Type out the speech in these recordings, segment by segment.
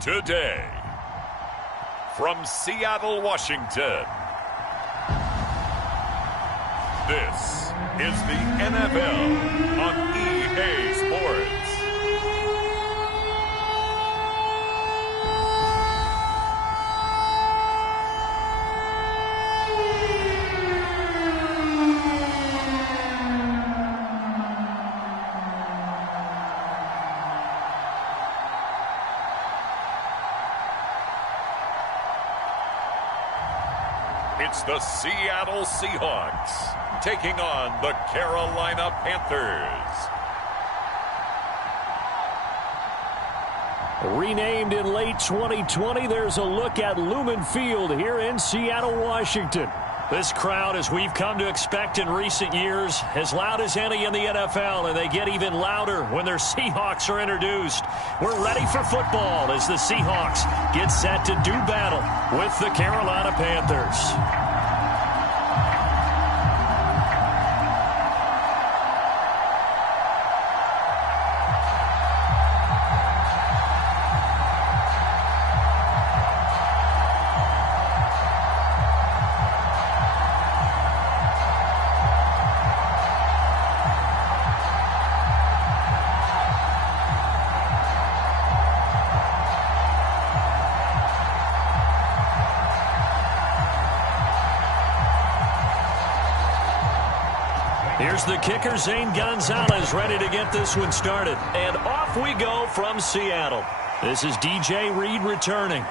Today, from Seattle, Washington, this is the NFL on EA Sports. It's the Seattle Seahawks taking on the Carolina Panthers. Renamed in late 2020, there's a look at Lumen Field here in Seattle, Washington. This crowd, as we've come to expect in recent years, as loud as any in the NFL, and they get even louder when their Seahawks are introduced. We're ready for football as the Seahawks get set to do battle with the Carolina Panthers. Here's the kicker, Zane Gonzalez, ready to get this one started. And off we go from Seattle. This is DJ Reed returning.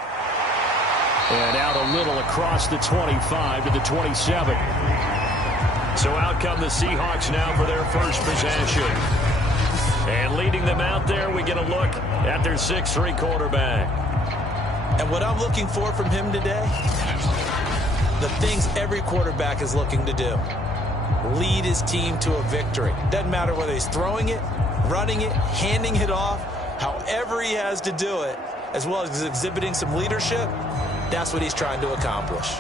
And out a little across the 25 to the 27. So out come the Seahawks now for their first possession. And leading them out there, we get a look at their 6'3" quarterback. And what I'm looking for from him today, the things every quarterback is looking to do. Lead his team to a victory. Doesn't matter whether he's throwing it, running it, handing it off, however he has to do it, as well as exhibiting some leadership, that's what he's trying to accomplish.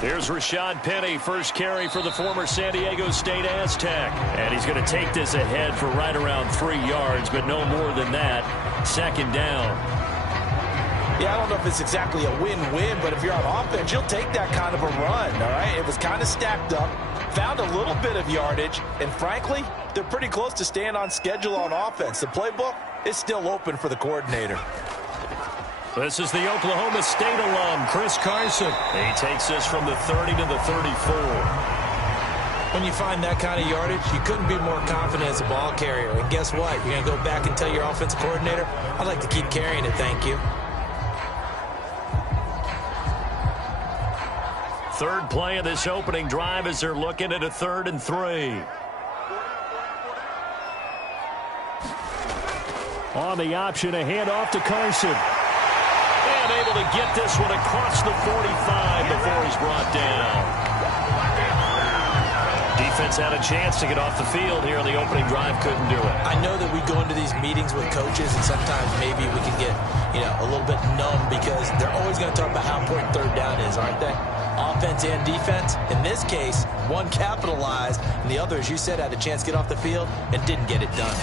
Here's Rashad Penny, first carry for the former San Diego State Aztec. And he's going to take this ahead for right around 3 yards, but no more than that. Second down. Yeah, I don't know if it's exactly a win-win, but if you're on offense, you'll take that kind of a run, all right? It was kind of stacked up, found a little bit of yardage, and frankly, they're pretty close to staying on schedule on offense. The playbook is still open for the coordinator. This is the Oklahoma State alum, Chris Carson. He takes this from the 30 to the 34. When you find that kind of yardage, you couldn't be more confident as a ball carrier. And guess what? You're going to go back and tell your offensive coordinator, I'd like to keep carrying it, thank you. Third play of this opening drive as they're looking at a 3rd and 3. On the option, a handoff to Carson. And able to get this one across the 45 before he's brought down. Defense had a chance to get off the field here on the opening drive, couldn't do it. I know that we go into these meetings with coaches, and sometimes maybe we can get, a little bit numb because they're always going to talk about how important third down is, aren't they? Offense and defense. In this case, one capitalized, and the other, as you said, had a chance to get off the field and didn't get it done.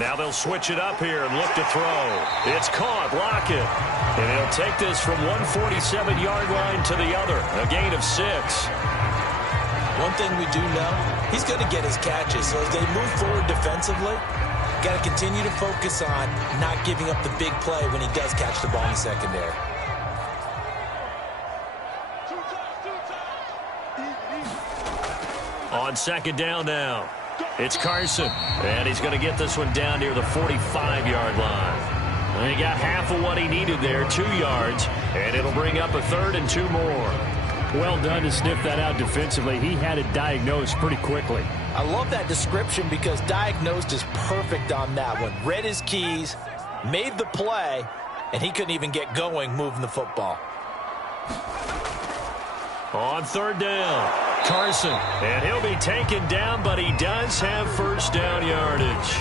Now they'll switch it up here and look to throw. It's caught, Lockett. And he'll take this from 147-yard line to the other. A gain of 6. One thing we do know, he's going to get his catches. So as they move forward defensively, got to continue to focus on not giving up the big play when he does catch the ball in the secondary. On second down now. It's Carson, and he's going to get this one down near the 45-yard line. And he got half of what he needed there, 2 yards, and it'll bring up a 3rd and 2 more. Well done to sniff that out defensively. He had it diagnosed pretty quickly. I love that description because diagnosed is perfect on that one. Read his keys, made the play, and he couldn't even get going moving the football. On third down, Carson. And he'll be taken down, but he does have first down yardage.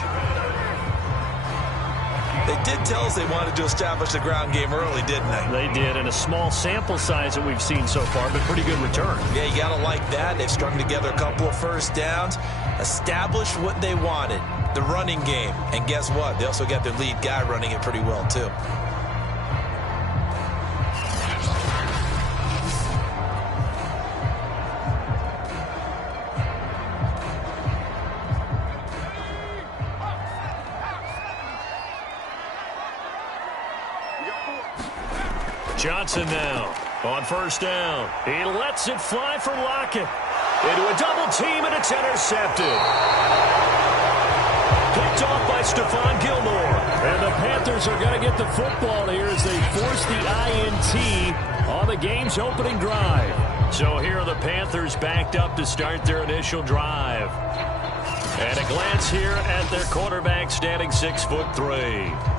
They did tell us they wanted to establish the ground game early, didn't they? They did, in a small sample size that we've seen so far, but pretty good return. Yeah, you got to like that. They've strung together a couple of first downs, established what they wanted, the running game. And guess what? They also got their lead guy running it pretty well, too. Johnson now on first down. He lets it fly for Lockett. Into a double team, and it's intercepted. Picked off by Stephon Gilmore. And the Panthers are going to get the football here as they force the INT on the game's opening drive. So here are the Panthers backed up to start their initial drive. And a glance here at their quarterback standing 6'3".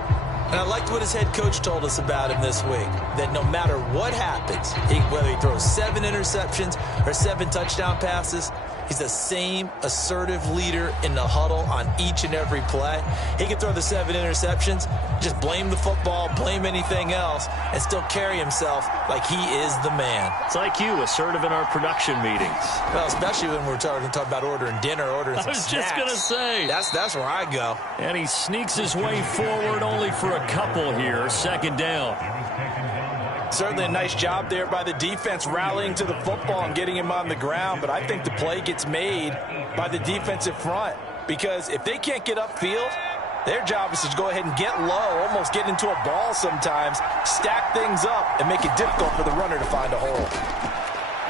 And I liked what his head coach told us about him this week, that no matter what happens, whether he throws 7 interceptions or 7 touchdown passes, he's the same assertive leader in the huddle on each and every play. He can throw the 7 interceptions, just blame the football, blame anything else, and still carry himself like he is the man. It's like you, assertive in our production meetings. Well, especially when we're talking about ordering dinner, ordering some snacks. I was just going to say. That's where I go. And he sneaks his way forward only for a couple here. Second down. Certainly a nice job there by the defense rallying to the football and getting him on the ground, but I think the play gets made by the defensive front, because if they can't get upfield, their job is to go ahead and get low, almost get into a ball sometimes, stack things up, and make it difficult for the runner to find a hole.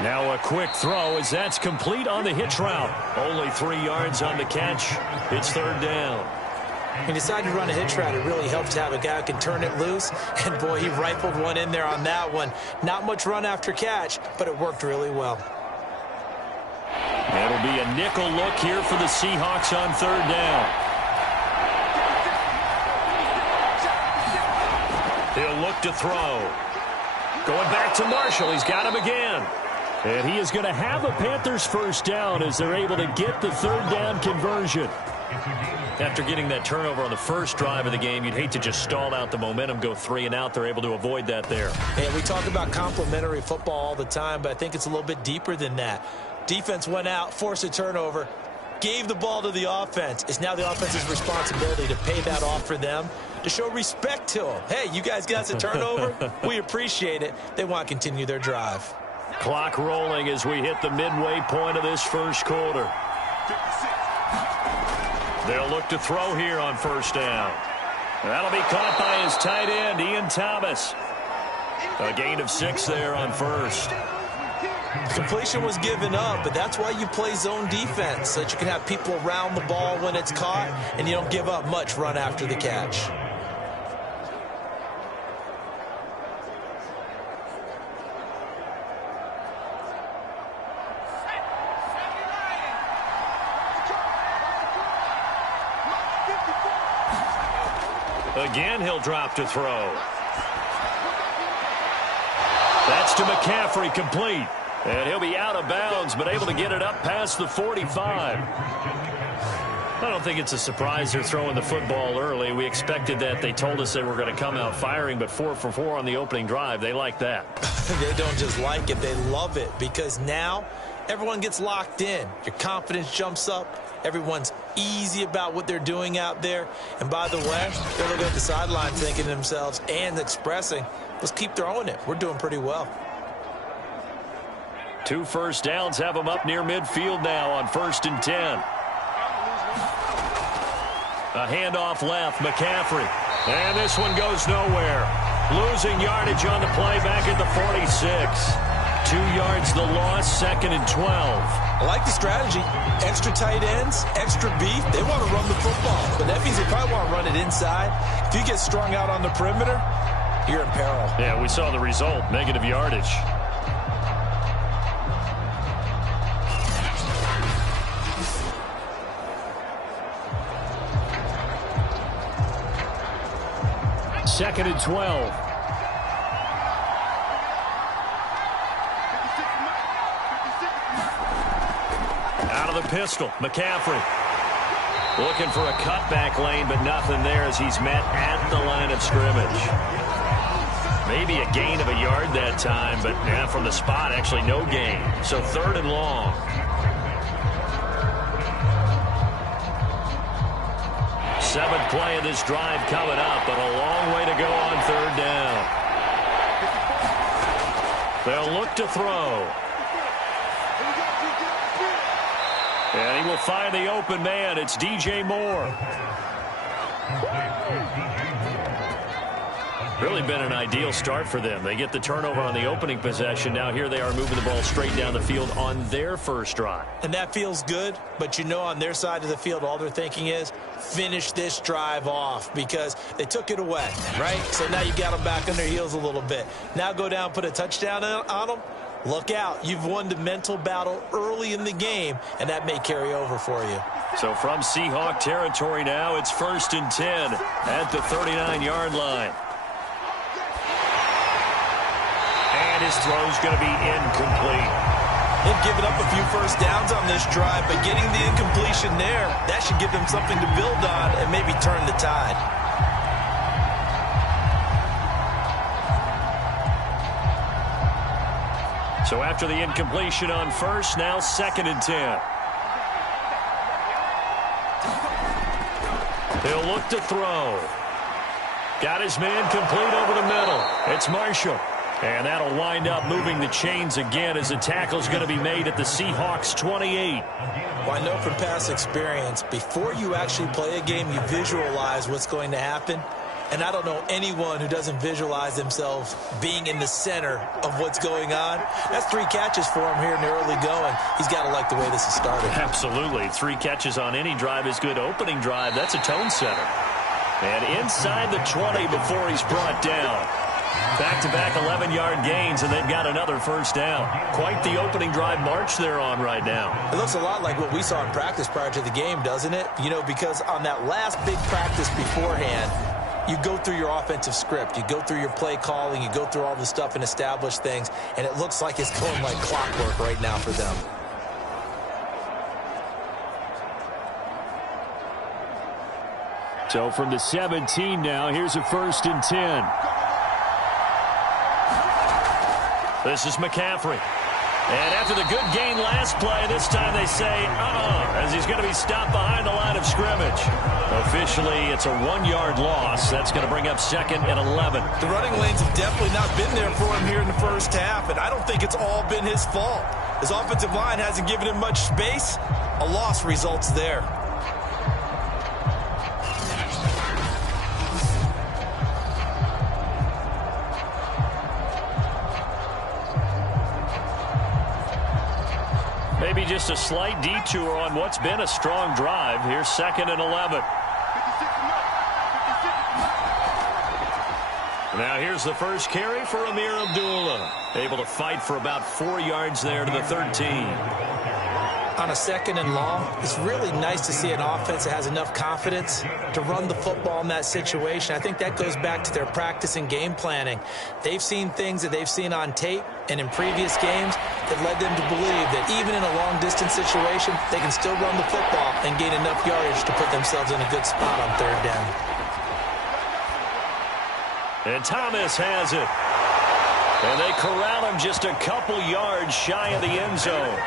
Now a quick throw as that's complete on the hitch route. Only 3 yards on the catch. It's third down. He decided to run a hitch route. It really helps to have a guy who can turn it loose. And, boy, he rifled one in there on that one. Not much run after catch, but it worked really well. It'll be a nickel look here for the Seahawks on third down. He'll look to throw. Going back to Marshall. He's got him again. And he is going to have a Panthers first down as they're able to get the third down conversion. After getting that turnover on the first drive of the game, you'd hate to just stall out the momentum, go 3 and out. They're able to avoid that there. And we talk about complementary football all the time, but I think it's a little bit deeper than that. Defense went out, forced a turnover, gave the ball to the offense. It's now the offense's responsibility to pay that off for them, to show respect to them. Hey, you guys got us a turnover? We appreciate it. They want to continue their drive. Clock rolling as we hit the midway point of this first quarter. They'll look to throw here on first down. That'll be caught by his tight end, Ian Thomas. A gain of 6 there on first. Completion was given up, but that's why you play zone defense, so that you can have people around the ball when it's caught, and you don't give up much run after the catch. Again, he'll drop to throw. That's to McCaffrey, complete. And he'll be out of bounds, but able to get it up past the 45. I don't think it's a surprise they're throwing the football early. We expected that. They told us they were going to come out firing, but 4 for 4 on the opening drive. They like that. They don't just like it, they love it, because now everyone gets locked in. Your confidence jumps up. Everyone's easy about what they're doing out there. And by the way, they're looking at the sideline thinking to themselves and expressing, let's keep throwing it. We're doing pretty well. 2 first downs have them up near midfield now on 1st and 10. A handoff left, McCaffrey. And this one goes nowhere. Losing yardage on the play back at the 46. 2 yards the loss, 2nd and 12. I like the strategy. Extra tight ends, extra beef. They want to run the football, but that means they probably want to run it inside. If you get strung out on the perimeter, you're in peril. Yeah, we saw the result, negative yardage. Second and 12. out of the pistol. McCaffrey looking for a cutback lane, but nothing there as he's met at the line of scrimmage. Maybe a gain of a yard that time, but yeah, from the spot, actually no gain. So 3rd and long. Seventh play of this drive coming up, but a long way to go on 3rd down. They'll look to throw. And he will find the open man. It's DJ Moore. Really been an ideal start for them. They get the turnover on the opening possession. Now here they are moving the ball straight down the field on their first drive. And that feels good, but you know on their side of the field, all they're thinking is finish this drive off because they took it away, right? So now you got them back on their heels a little bit. Now go down, put a touchdown on them. Look out. You've won the mental battle early in the game, and that may carry over for you. So from Seahawk territory now, it's 1st and 10 at the 39-yard line. And his throw's going to be incomplete. They've given up a few first downs on this drive, but getting the incompletion there, that should give them something to build on and maybe turn the tide. So after the incompletion on first, now 2nd and 10. He'll look to throw. Got his man complete over the middle. It's Marshall. And that'll wind up moving the chains again as the tackle's going to be made at the Seahawks 28. Well, I know from past experience, before you actually play a game, you visualize what's going to happen. And I don't know anyone who doesn't visualize themselves being in the center of what's going on. That's 3 catches for him here in the early going. He's got to like the way this has started. Absolutely. 3 catches on any drive is good. Opening drive, that's a tone setter. And inside the 20 before he's brought down. Back-to-back 11-yard gains, and they've got another first down. Quite the opening drive march they're on right now. It looks a lot like what we saw in practice prior to the game, doesn't it? You know, because on that last big practice beforehand, you go through your offensive script. You go through your play calling. You go through all the stuff and establish things, and it looks like it's going like clockwork right now for them. So from the 17 now, here's a 1st and 10. This is McCaffrey. And after the good gain last play, this time they say, as he's going to be stopped behind the line of scrimmage. Officially, it's a 1-yard loss. That's going to bring up 2nd and 11. The running lanes have definitely not been there for him here in the first half, and I don't think it's all been his fault. His offensive line hasn't given him much space. A loss results there. Maybe just a slight detour on what's been a strong drive. Here's 2nd and 11. Now here's the first carry for Amir Abdullah. Able to fight for about 4 yards there to the 13. On a 2nd and long, it's really nice to see an offense that has enough confidence to run the football in that situation. I think that goes back to their practice and game planning. They've seen things that they've seen on tape and in previous games that led them to believe that even in a long-distance situation, they can still run the football and gain enough yardage to put themselves in a good spot on 3rd down. And Thomas has it. And they corral him just a couple yards shy of the end zone.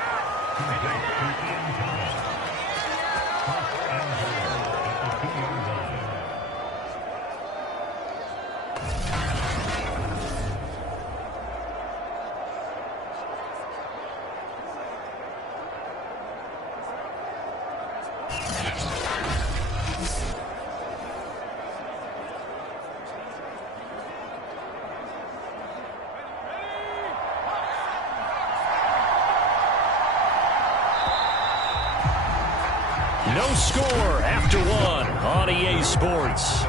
No score after 1 on EA Sports.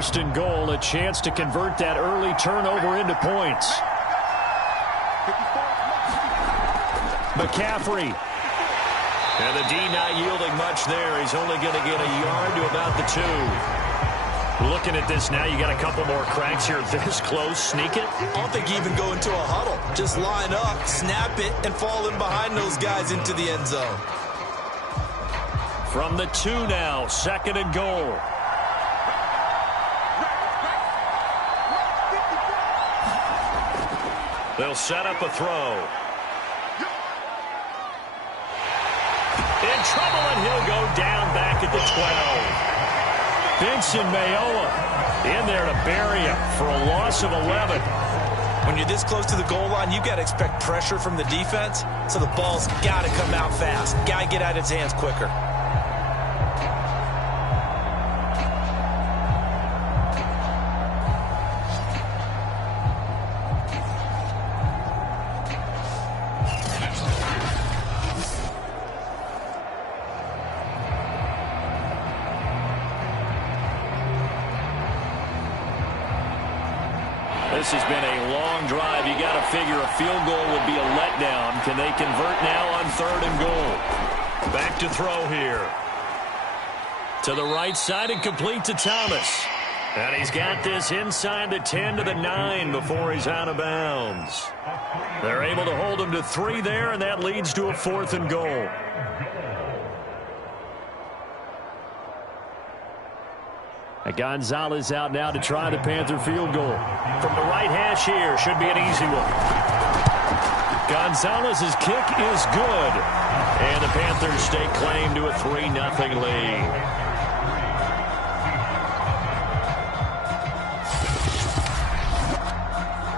1st and goal, a chance to convert that early turnover into points. McCaffrey. And the D not yielding much there. He's only going to get a yard to about the 2. Looking at this now, you got a couple more cracks here this close. Sneak it. I don't think you even go into a huddle. Just line up, snap it, and fall in behind those guys into the end zone. From the 2 now, 2nd and goal. They'll set up a throw. In trouble, and he'll go down back at the 12. Vincent Mayoa in there to bury him for a loss of 11. When you're this close to the goal line, you got to expect pressure from the defense, so the ball's got to come out fast. Got to get out of its hands quicker. This has been a long drive. You got to figure a field goal would be a letdown. Can they convert now on 3rd and goal? Back to throw here. To the right side and complete to Thomas. And he's got this inside the 10 to the 9 before he's out of bounds. They're able to hold him to 3 there, and that leads to a 4th and goal. Gonzalez out now to try the Panther field goal. From the right hash here, should be an easy one. Gonzalez's kick is good. And the Panthers stake claim to a 3-0 lead.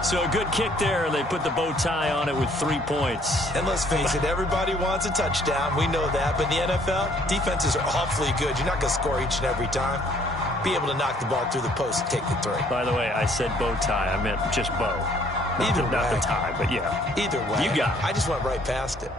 So a good kick there. They put the bow tie on it with 3 points. And let's face it, everybody wants a touchdown. We know that. But in the NFL, defenses are awfully good. You're not going to score each and every time. Be able to knock the ball through the post and take the 3. By the way, I said bow tie. I meant just bow. Either way. Not the tie, but yeah. Either way. You got it. I just went right past it.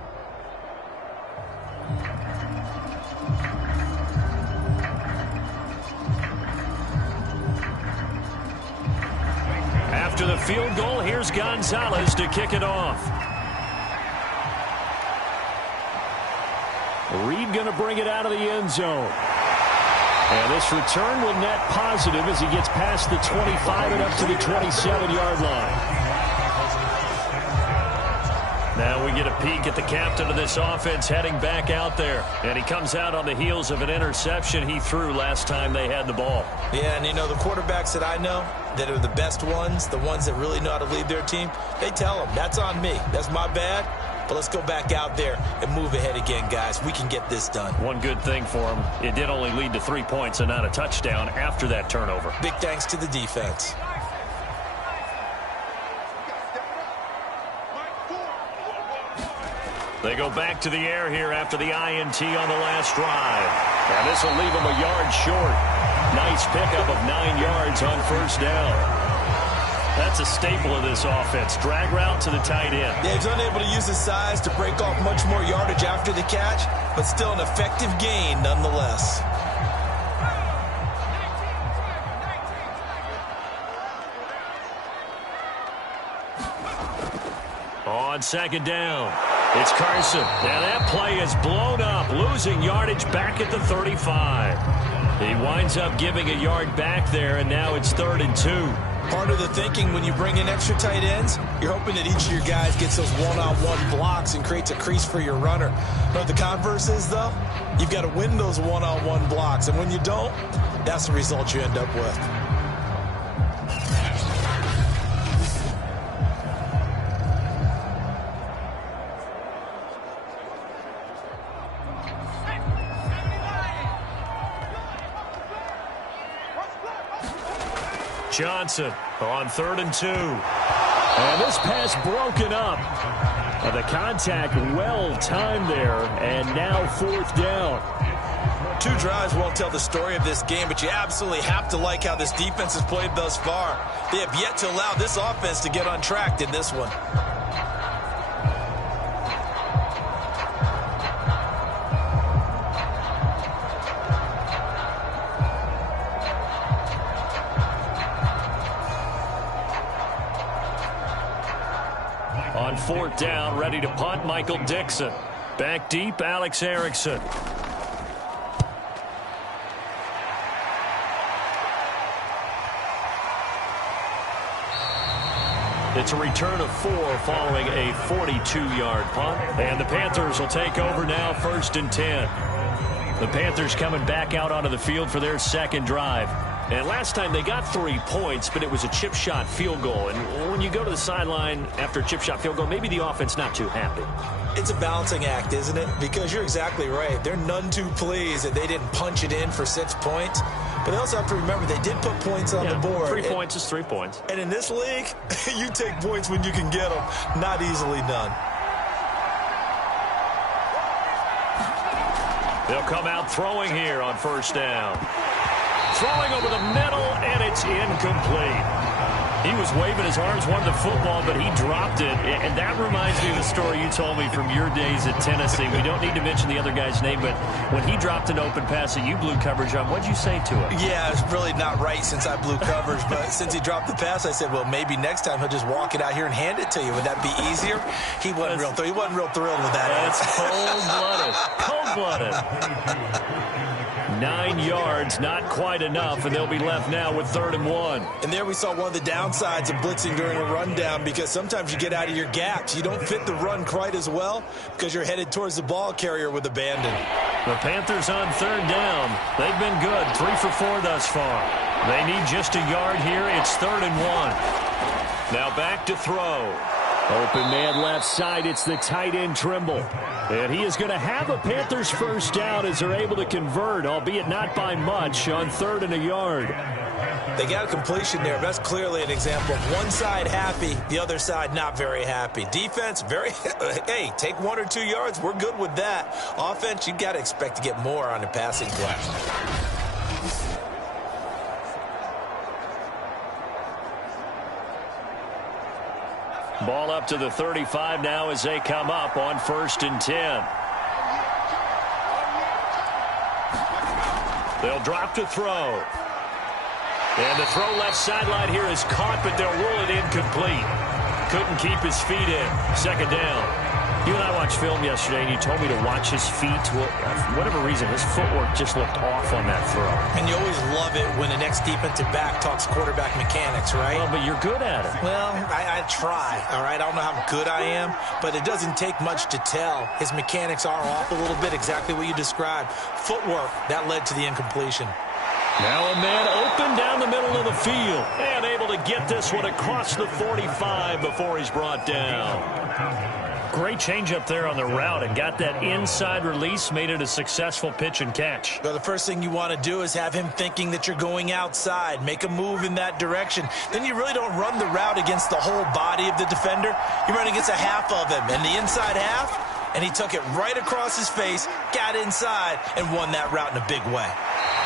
After the field goal, here's Gonzalez to kick it off. Reed going to bring it out of the end zone. And this return will net positive as he gets past the 25 and up to the 27-yard line. Now we get a peek at the captain of this offense heading back out there. And he comes out on the heels of an interception he threw last time they had the ball. Yeah, and you know, the quarterbacks that I know that are the best ones, the ones that really know how to lead their team, they tell them, that's on me. That's my bad. But let's go back out there and move ahead again, guys. We can get this done. One good thing for him, it did only lead to 3 points and not a touchdown after that turnover. Big thanks to the defense. They go back to the air here after the INT on the last drive. And this will leave them a yard short. Nice pickup of 9 yards on 1st down. That's a staple of this offense. Drag route to the tight end. Yeah, he's unable to use his size to break off much more yardage after the catch, but still an effective gain nonetheless. On 2nd down, it's Carson. Now that play is blown up, losing yardage back at the 35. He winds up giving a yard back there, and now it's 3rd and 2. Part of the thinking when you bring in extra tight ends, you're hoping that each of your guys gets those one-on-one blocks and creates a crease for your runner. You know what the converse is, though? You've got to win those one-on-one blocks, and when you don't, that's the result you end up with. Johnson on 3rd and 2. And this pass broken up. And the contact well timed there. And now 4th down. 2 drives won't tell the story of this game, but you absolutely have to like how this defense has played thus far. They have yet to allow this offense to get untracked in this one. On 4th down, ready to punt, Michael Dixon. Back deep, Alex Erickson. It's a return of 4 following a 42-yard punt. And the Panthers will take over now, 1st and 10. The Panthers coming back out onto the field for their second drive. And last time they got 3 points, but it was a chip shot field goal. And when you go to the sideline after a chip shot field goal, maybe the offense not too happy. It's a balancing act, isn't it? Because you're exactly right. They're none too pleased that they didn't punch it in for 6 points. But they also have to remember they did put points on the board. 3 points is 3 points. And in this league, you take points when you can get them. Not easily done. They'll come out throwing here on 1st down. Throwing over the middle, and it's incomplete. He was waving his arms, wanted the football, but he dropped it. And that reminds me of the story you told me from your days at Tennessee. We don't need to mention the other guy's name, but when he dropped an open pass that you blew coverage on, what'd you say to him? Yeah, it's really not right since I blew coverage, but since he dropped the pass, I said, well, maybe next time he'll just walk it out here and hand it to you. Would that be easier? He wasn't real thrilled with that. That's cold-blooded. Cold-blooded. 9 yards, not quite enough, and they'll be left now with 3rd and 1. And there we saw one of the downsides of blitzing during a rundown, because sometimes you get out of your gaps. You don't fit the run quite as well because you're headed towards the ball carrier with abandon. The Panthers on 3rd down. They've been good, 3 for 4 thus far. They need just a yard here. It's 3rd and 1. Now back to throw. Open man left side. It's the tight end Trimble. And he is going to have a Panthers first down as they're able to convert, albeit not by much, on 3rd and a yard. They got a completion there. That's clearly an example of one side happy, the other side not very happy. Defense, hey, take 1 or 2 yards. We're good with that. Offense, you got to expect to get more on the passing play. Ball up to the 35 now as they come up on 1st and 10. They'll drop to throw. And the throw left sideline here is caught, but they'll rule it incomplete. Couldn't keep his feet in. 2nd down. You and I watched film yesterday, and you told me to watch his feet. Well, for whatever reason, his footwork just looked off on that throw. And you always love it when the next defensive back talks quarterback mechanics, right? Well, but you're good at it. Well, I try, all right? I don't know how good I am, but it doesn't take much to tell. His mechanics are off a little bit, exactly what you described. Footwork, that led to the incompletion. Now a man open down the middle of the field and able to get this one across the 45 before he's brought down. Great change up there on the route and got that inside release, made it a successful pitch and catch. Well, the first thing you want to do is have him thinking that you're going outside, make a move in that direction. Then you really don't run the route against the whole body of the defender. You run against a half of him, and the inside half, and he took it right across his face, got inside, and won that route in a big way.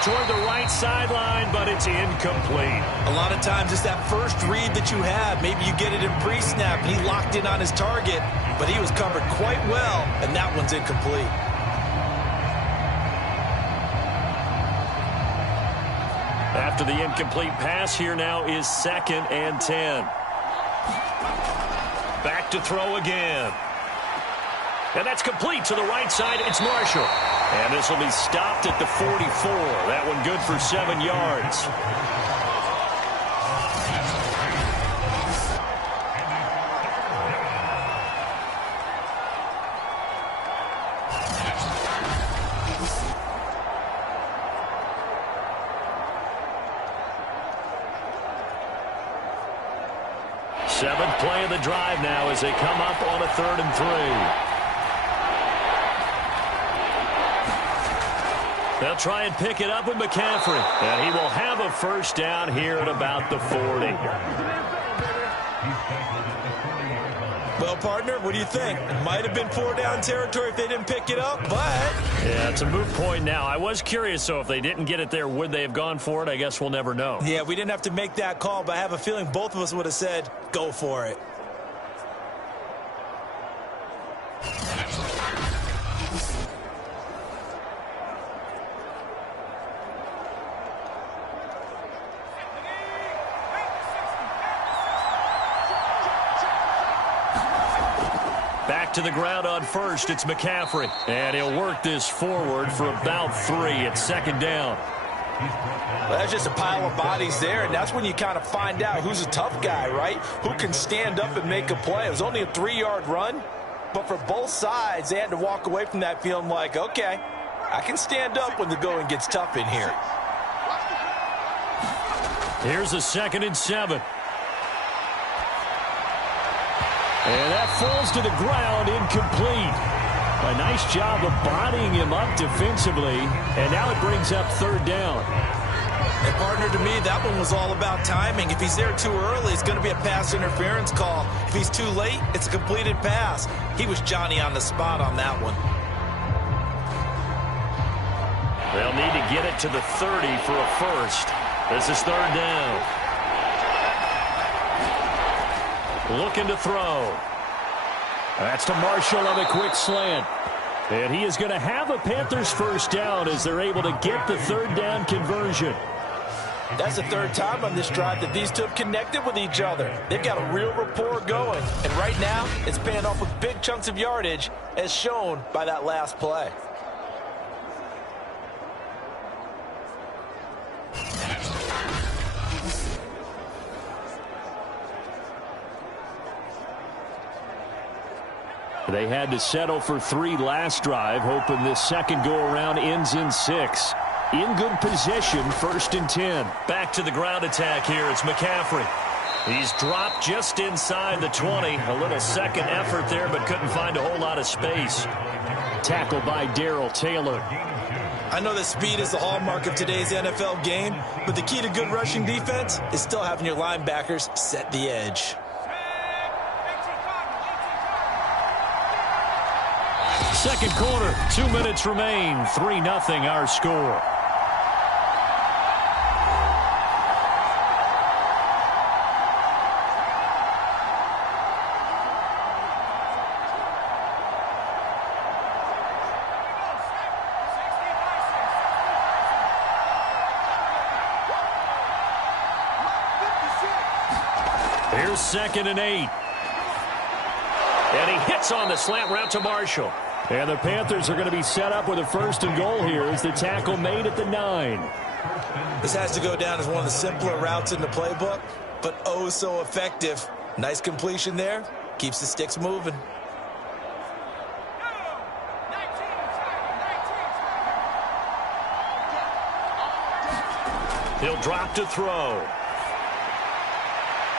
Toward the right sideline, but it's incomplete. A lot of times it's that first read that you have. Maybe you get it in pre-snap, and he locked in on his target, but he was covered quite well, and that one's incomplete. After the incomplete pass, here now is 2nd and 10. Back to throw again. And that's complete to the right side. It's Marshall. And this will be stopped at the 44. That one good for 7 yards. Seventh play of the drive now as they come up on a 3rd and 3. They'll try and pick it up with McCaffrey. And he will have a first down here at about the 40. Well, partner, what do you think? It might have been 4-down territory if they didn't pick it up, but... Yeah, it's a moot point now. I was curious, so if they didn't get it there, would they have gone for it? I guess we'll never know. Yeah, we didn't have to make that call, but I have a feeling both of us would have said, go for it. back to the ground on first. It's McCaffrey. And he'll work this forward for about 3. It's second down. Well, that's just a pile of bodies there, and that's when you kind of find out who's a tough guy, right? Who can stand up and make a play. It was only a 3-yard run, but for both sides, they had to walk away from that feeling like, okay, I can stand up when the going gets tough in here. Here's a 2nd and 7. And that falls to the ground, incomplete. A nice job of bodying him up defensively, and now it brings up 3rd down. And partner, to me, that one was all about timing. If he's there too early, it's going to be a pass interference call. If he's too late, it's a completed pass. He was Johnny on the spot on that one. They'll need to get it to the 30 for a first. This is 3rd down. Looking to throw. That's to Marshall on a quick slant. And he is going to have a Panthers first down as they're able to get the 3rd down conversion. That's the 3rd time on this drive that these two have connected with each other. They've got a real rapport going. And right now, it's paying off with big chunks of yardage, as shown by that last play. They had to settle for 3 last drive, hoping this second go-around ends in 6. In good position, 1st and 10. Back to the ground attack here. It's McCaffrey. He's dropped just inside the 20. A little second effort there, but couldn't find a whole lot of space. Tackled by Darrell Taylor. I know that speed is the hallmark of today's NFL game, but the key to good rushing defense is still having your linebackers set the edge. Second quarter, 2 minutes remain. 3-0 our score. Here's 2nd and 8. And he hits on the slant route to Marshall. And the Panthers are going to be set up with a 1st and goal here as the tackle made at the 9. This has to go down as one of the simpler routes in the playbook, but oh so effective. Nice completion there. Keeps the sticks moving. He'll drop to throw.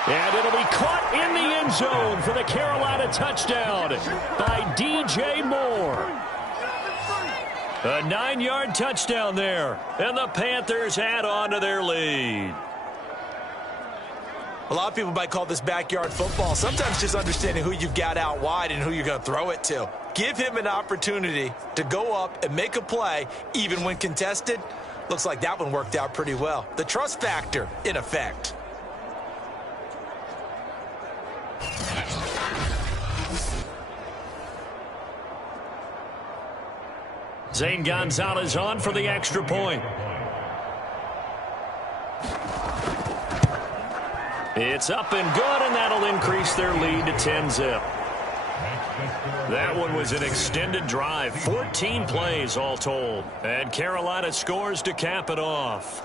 And it'll be caught in the end zone for the Carolina touchdown by DJ Moore. A 9-yard touchdown there, and the Panthers add on to their lead. A lot of people might call this backyard football. Sometimes just understanding who you've got out wide and who you're going to throw it to. Give him an opportunity to go up and make a play, even when contested. Looks like that one worked out pretty well. The trust factor, in effect. Zane Gonzalez on for the extra point. It's up and good, and that'll increase their lead to 10-zip. That one was an extended drive, 14 plays all told. And Carolina scores to cap it off.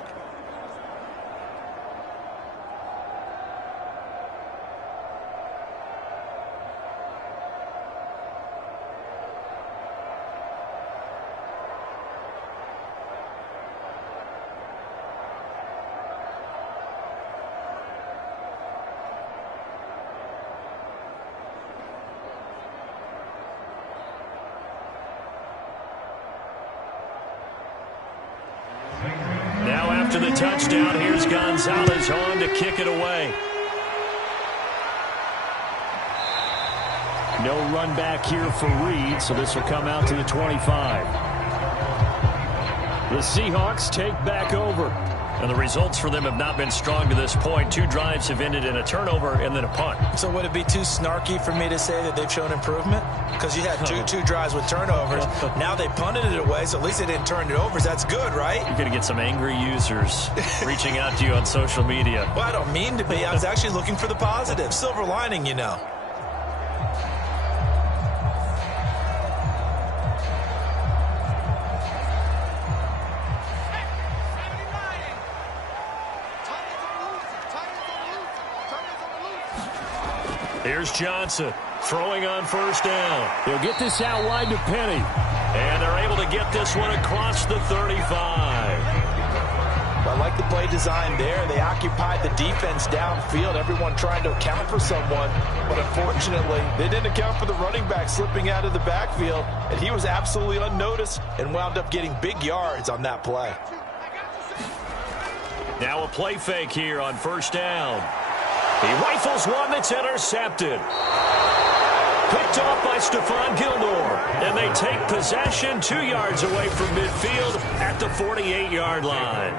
Now after the touchdown, here's Gonzalez on to kick it away. No run back here for Reed, so this will come out to the 25. The Seahawks take back over. And the results for them have not been strong to this point. 2 drives have ended in a turnover and then a punt. So would it be too snarky for me to say that they've shown improvement? Because you had two drives with turnovers. Now they punted it away, so at least they didn't turn it over. That's good, right? You're going to get some angry users reaching out to you on social media. Well, I don't mean to be. I was actually looking for the positive. Silver lining, you know. Here's Johnson throwing on first down. He'll get this out wide to Penny. And they're able to get this one across the 35. I like the play design there. They occupied the defense downfield, everyone trying to account for someone. But unfortunately, they didn't account for the running back slipping out of the backfield, and he was absolutely unnoticed and wound up getting big yards on that play. Now a play fake here on first down. He rifles one that's intercepted. Picked off by Stephon Gilmore. And they take possession 2 yards away from midfield at the 48-yard line.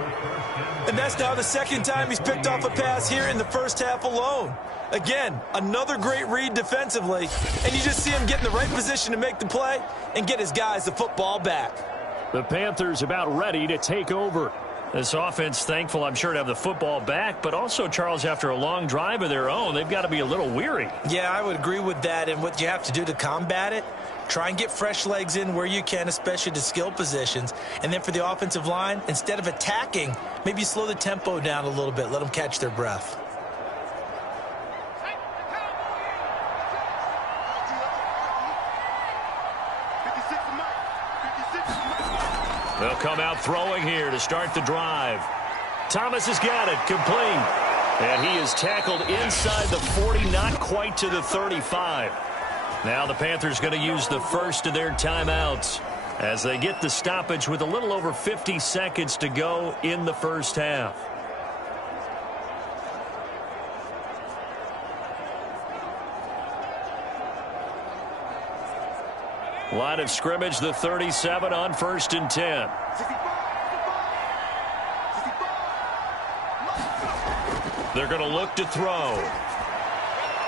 And that's now the second time he's picked off a pass here in the first half alone. Again, another great read defensively. And you just see him get in the right position to make the play and get his guys the football back. The Panthers about ready to take over. This offense, thankful, I'm sure, to have the football back, but also, Charles, after a long drive of their own, they've got to be a little weary. Yeah, I would agree with that, and what you have to do to combat it, try and get fresh legs in where you can, especially to skill positions. And then for the offensive line, instead of attacking, maybe slow the tempo down a little bit, let them catch their breath. They'll come out throwing here to start the drive. Thomas has got it, complete. And he is tackled inside the 40, not quite to the 35. Now the Panthers going to use the first of their timeouts as they get the stoppage with a little over 50 seconds to go in the first half. Line of scrimmage, the 37 on 1st and 10. They're going to look to throw.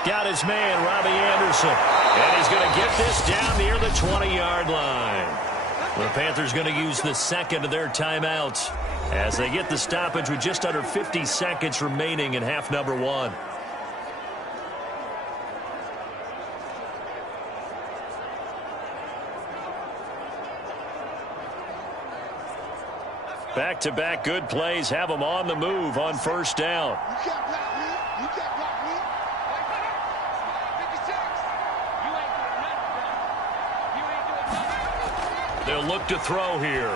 Got his man, Robbie Anderson. And he's going to get this down near the 20-yard line. The Panthers going to use the second of their timeouts as they get the stoppage with just under 50 seconds remaining in half number one. Back-to-back good plays have them on the move on first down. They'll look to throw here.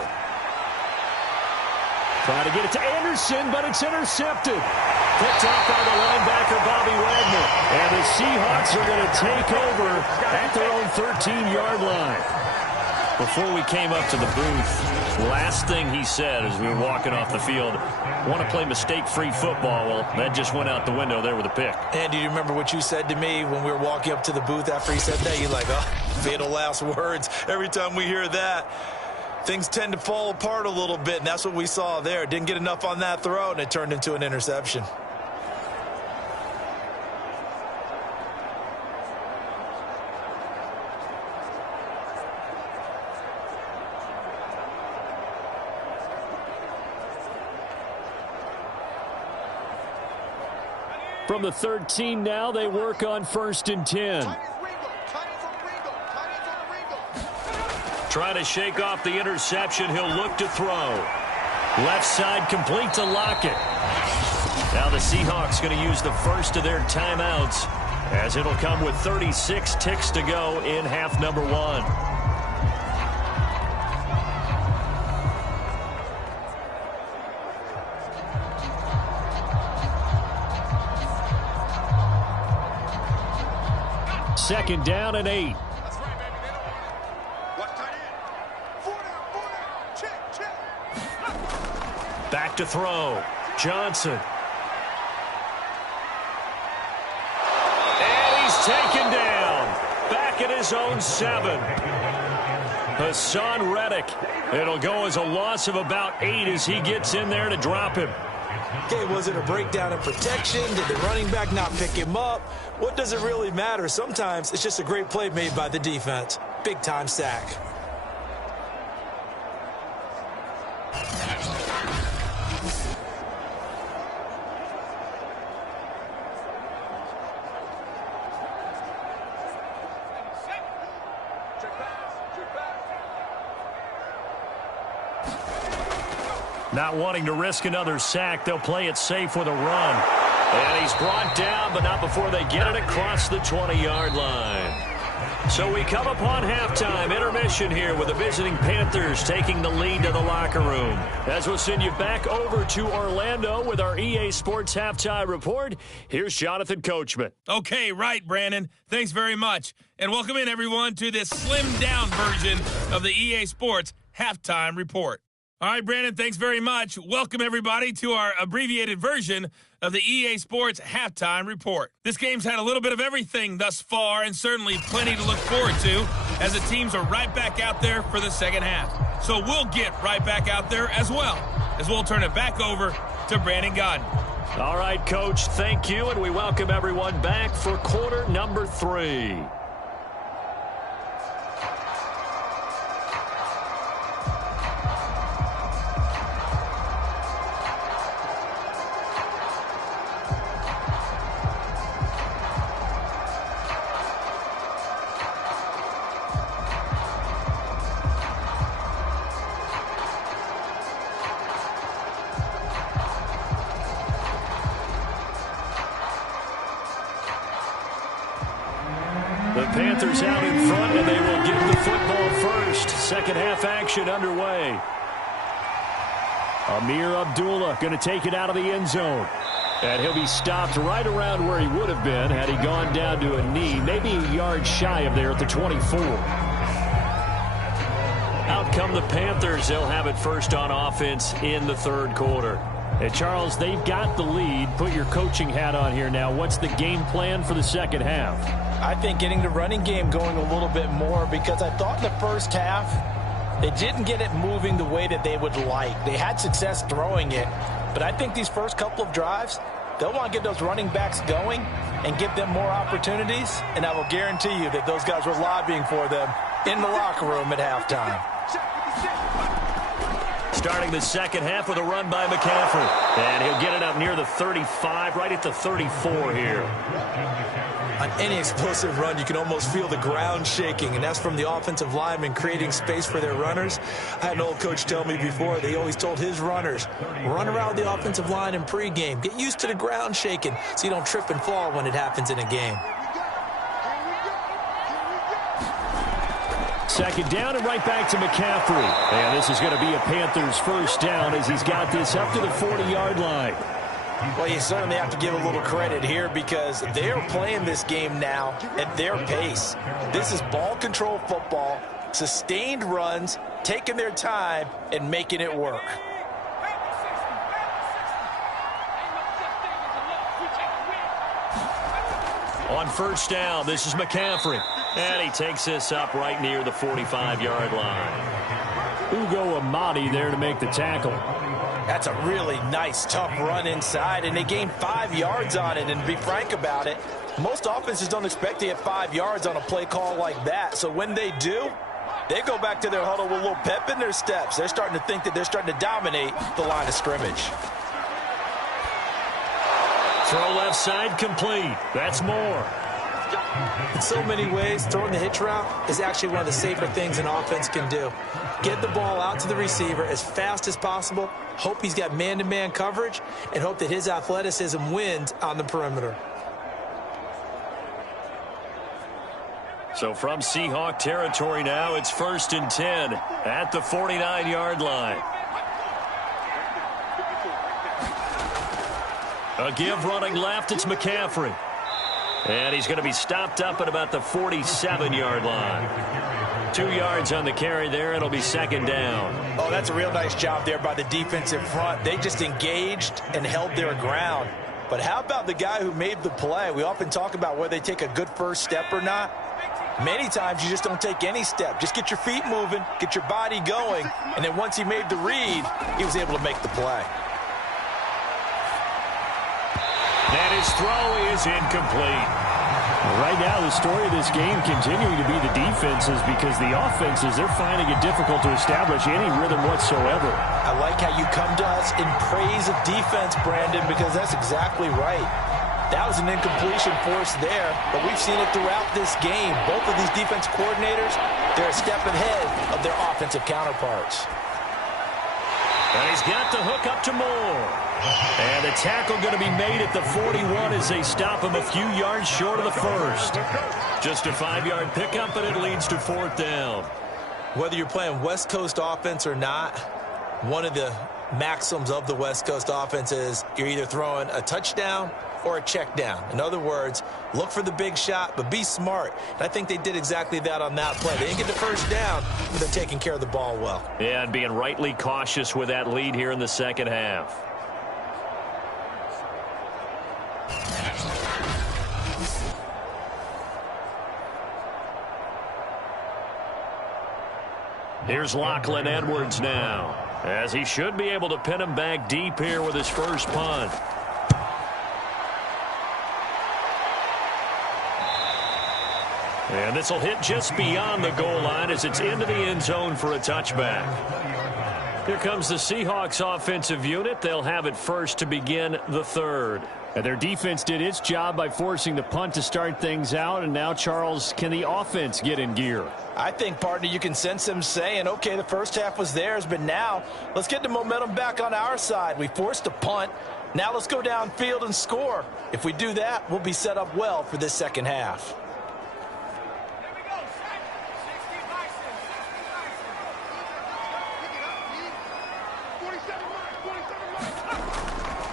Trying to get it to Anderson, but it's intercepted. Picked off by the linebacker, Bobby Wagner. And the Seahawks are going to take over at their own 13-yard line. Before we came up to the booth, last thing he said as we were walking off the field, want to play mistake-free football. Well, that just went out the window there with a pick. And do you remember what you said to me when we were walking up to the booth after he said that? You're like, oh, fatal last words. Every time we hear that, things tend to fall apart a little bit, and that's what we saw there. Didn't get enough on that throw, and it turned into an interception. From the 13 now, they work on 1st and 10. Trying to shake off the interception. He'll look to throw. Left side complete to Lockett. Now the Seahawks going to use the first of their timeouts as it'll come with 36 ticks to go in half number one. Second down and 8. That's right, baby. Watch tight end. 4 down. Check. Back to throw. Johnson. And he's taken down. Back at his own 7. Hassan Reddick. It'll go as a loss of about 8 as he gets in there to drop him. Okay, was it a breakdown in protection? Did the running back not pick him up? What does it really matter? Sometimes it's just a great play made by the defense. Big-time sack. Not wanting to risk another sack, they'll play it safe with a run. And he's brought down, but not before they get it across the 20-yard line. So we come upon halftime intermission here with the visiting Panthers taking the lead to the locker room. As we'll send you back over to Orlando with our EA Sports Halftime Report, here's Jonathan Coachman. Okay, right, Brandon. Thanks very much. And welcome in, everyone, to this slimmed-down version of the EA Sports Halftime Report. All right, Brandon, thanks very much. Welcome, everybody, to our abbreviated version of the EA Sports Halftime Report. This game's had a little bit of everything thus far, and certainly plenty to look forward to, as the teams are right back out there for the second half. So we'll get right back out there as well, as we'll turn it back over to Brandon Godden. All right, Coach, thank you, and we welcome everyone back for quarter number 3. The Panthers out in front, and they will get the football first. Second half action underway. Amir Abdullah going to take it out of the end zone. And he'll be stopped right around where he would have been had he gone down to a knee, maybe a yard shy of there at the 24. Out come the Panthers. They'll have it first on offense in the third quarter. And Charles, they've got the lead. Put your coaching hat on here now. What's the game plan for the second half? I think getting the running game going a little bit more, because I thought in the first half they didn't get it moving the way that they would like. They had success throwing it, but I think these first couple of drives, they'll want to get those running backs going and give them more opportunities, and I will guarantee you that those guys were lobbying for them in the locker room at halftime. Starting the second half with a run by McCaffrey. And he'll get it up near the 35, right at the 34 here. On any explosive run, you can almost feel the ground shaking, and that's from the offensive linemen creating space for their runners. I had an old coach tell me before, they always told his runners, run around the offensive line in pregame. Get used to the ground shaking so you don't trip and fall when it happens in a game. Second down and right back to McCaffrey. And this is going to be a Panthers first down as he's got this up to the 40-yard line. Well, you certainly have to give a little credit here because they're playing this game now at their pace. This is ball control football, sustained runs, taking their time, and making it work. On first down, this is McCaffrey. And he takes this up right near the 45-yard line. Ugo Amadi there to make the tackle. That's a really nice, tough run inside, and they gained 5 yards on it. And to be frank about it, most offenses don't expect to get 5 yards on a play call like that. So when they do, they go back to their huddle with a little pep in their steps. They're starting to think that they're starting to dominate the line of scrimmage. Throw left side complete. That's more. In so many ways, throwing the hitch route is actually one of the safer things an offense can do. Get the ball out to the receiver as fast as possible, hope he's got man-to-man coverage, and hope that his athleticism wins on the perimeter. So from Seahawk territory now, it's 1st and 10 at the 49-yard line. A give running left, it's McCaffrey. And he's going to be stopped up at about the 47-yard line. 2 yards on the carry there. It'll be second down. Oh, that's a real nice job there by the defensive front. They just engaged and held their ground. But how about the guy who made the play? We often talk about whether they take a good first step or not. Many times you just don't take any step. Just get your feet moving, get your body going, and then once he made the read, he was able to make the play. And his throw is incomplete. Right now, the story of this game continuing to be the defenses, because the offenses, they're finding it difficult to establish any rhythm whatsoever. I like how you come to us in praise of defense, Brandon, because that's exactly right. That was an incompletion force there, but we've seen it throughout this game. Both of these defense coordinators, they're a step ahead of their offensive counterparts. And he's got the hook up to Moore. And the tackle going to be made at the 41 as they stop him a few yards short of the first. Just a 5-yard pickup, and it leads to 4th down. Whether you're playing West Coast offense or not, one of the maxims of the West Coast offense is you're either throwing a touchdown or a check down. In other words, look for the big shot, but be smart. And I think they did exactly that on that play. They didn't get the first down, but they're taking care of the ball well. Yeah, and being rightly cautious with that lead here in the second half. Here's Lachlan Edwards now, as he should be able to pin him back deep here with his first punt. And this will hit just beyond the goal line as it's into the end zone for a touchback. Here comes the Seahawks offensive unit. They'll have it first to begin the third. And their defense did its job by forcing the punt to start things out. And now, Charles, can the offense get in gear? I think, partner, you can sense them saying, okay, the first half was theirs, but now let's get the momentum back on our side. We forced a punt. Now let's go downfield and score. If we do that, we'll be set up well for this second half.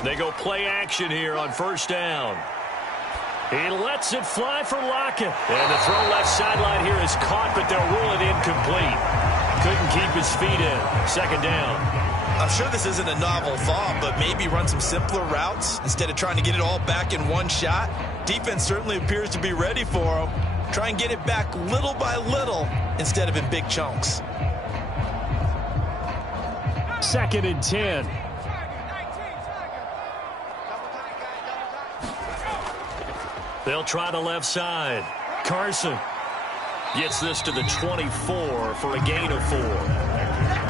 They go play action here on first down. He lets it fly for Lockett. And the throw left sideline here is caught, but they'll rule it incomplete. Couldn't keep his feet in. Second down. I'm sure this isn't a novel thought, but maybe run some simpler routes instead of trying to get it all back in one shot. Defense certainly appears to be ready for him. Try and get it back little by little instead of in big chunks. 2nd and 10. They'll try the left side. Carson gets this to the 24 for a gain of 4.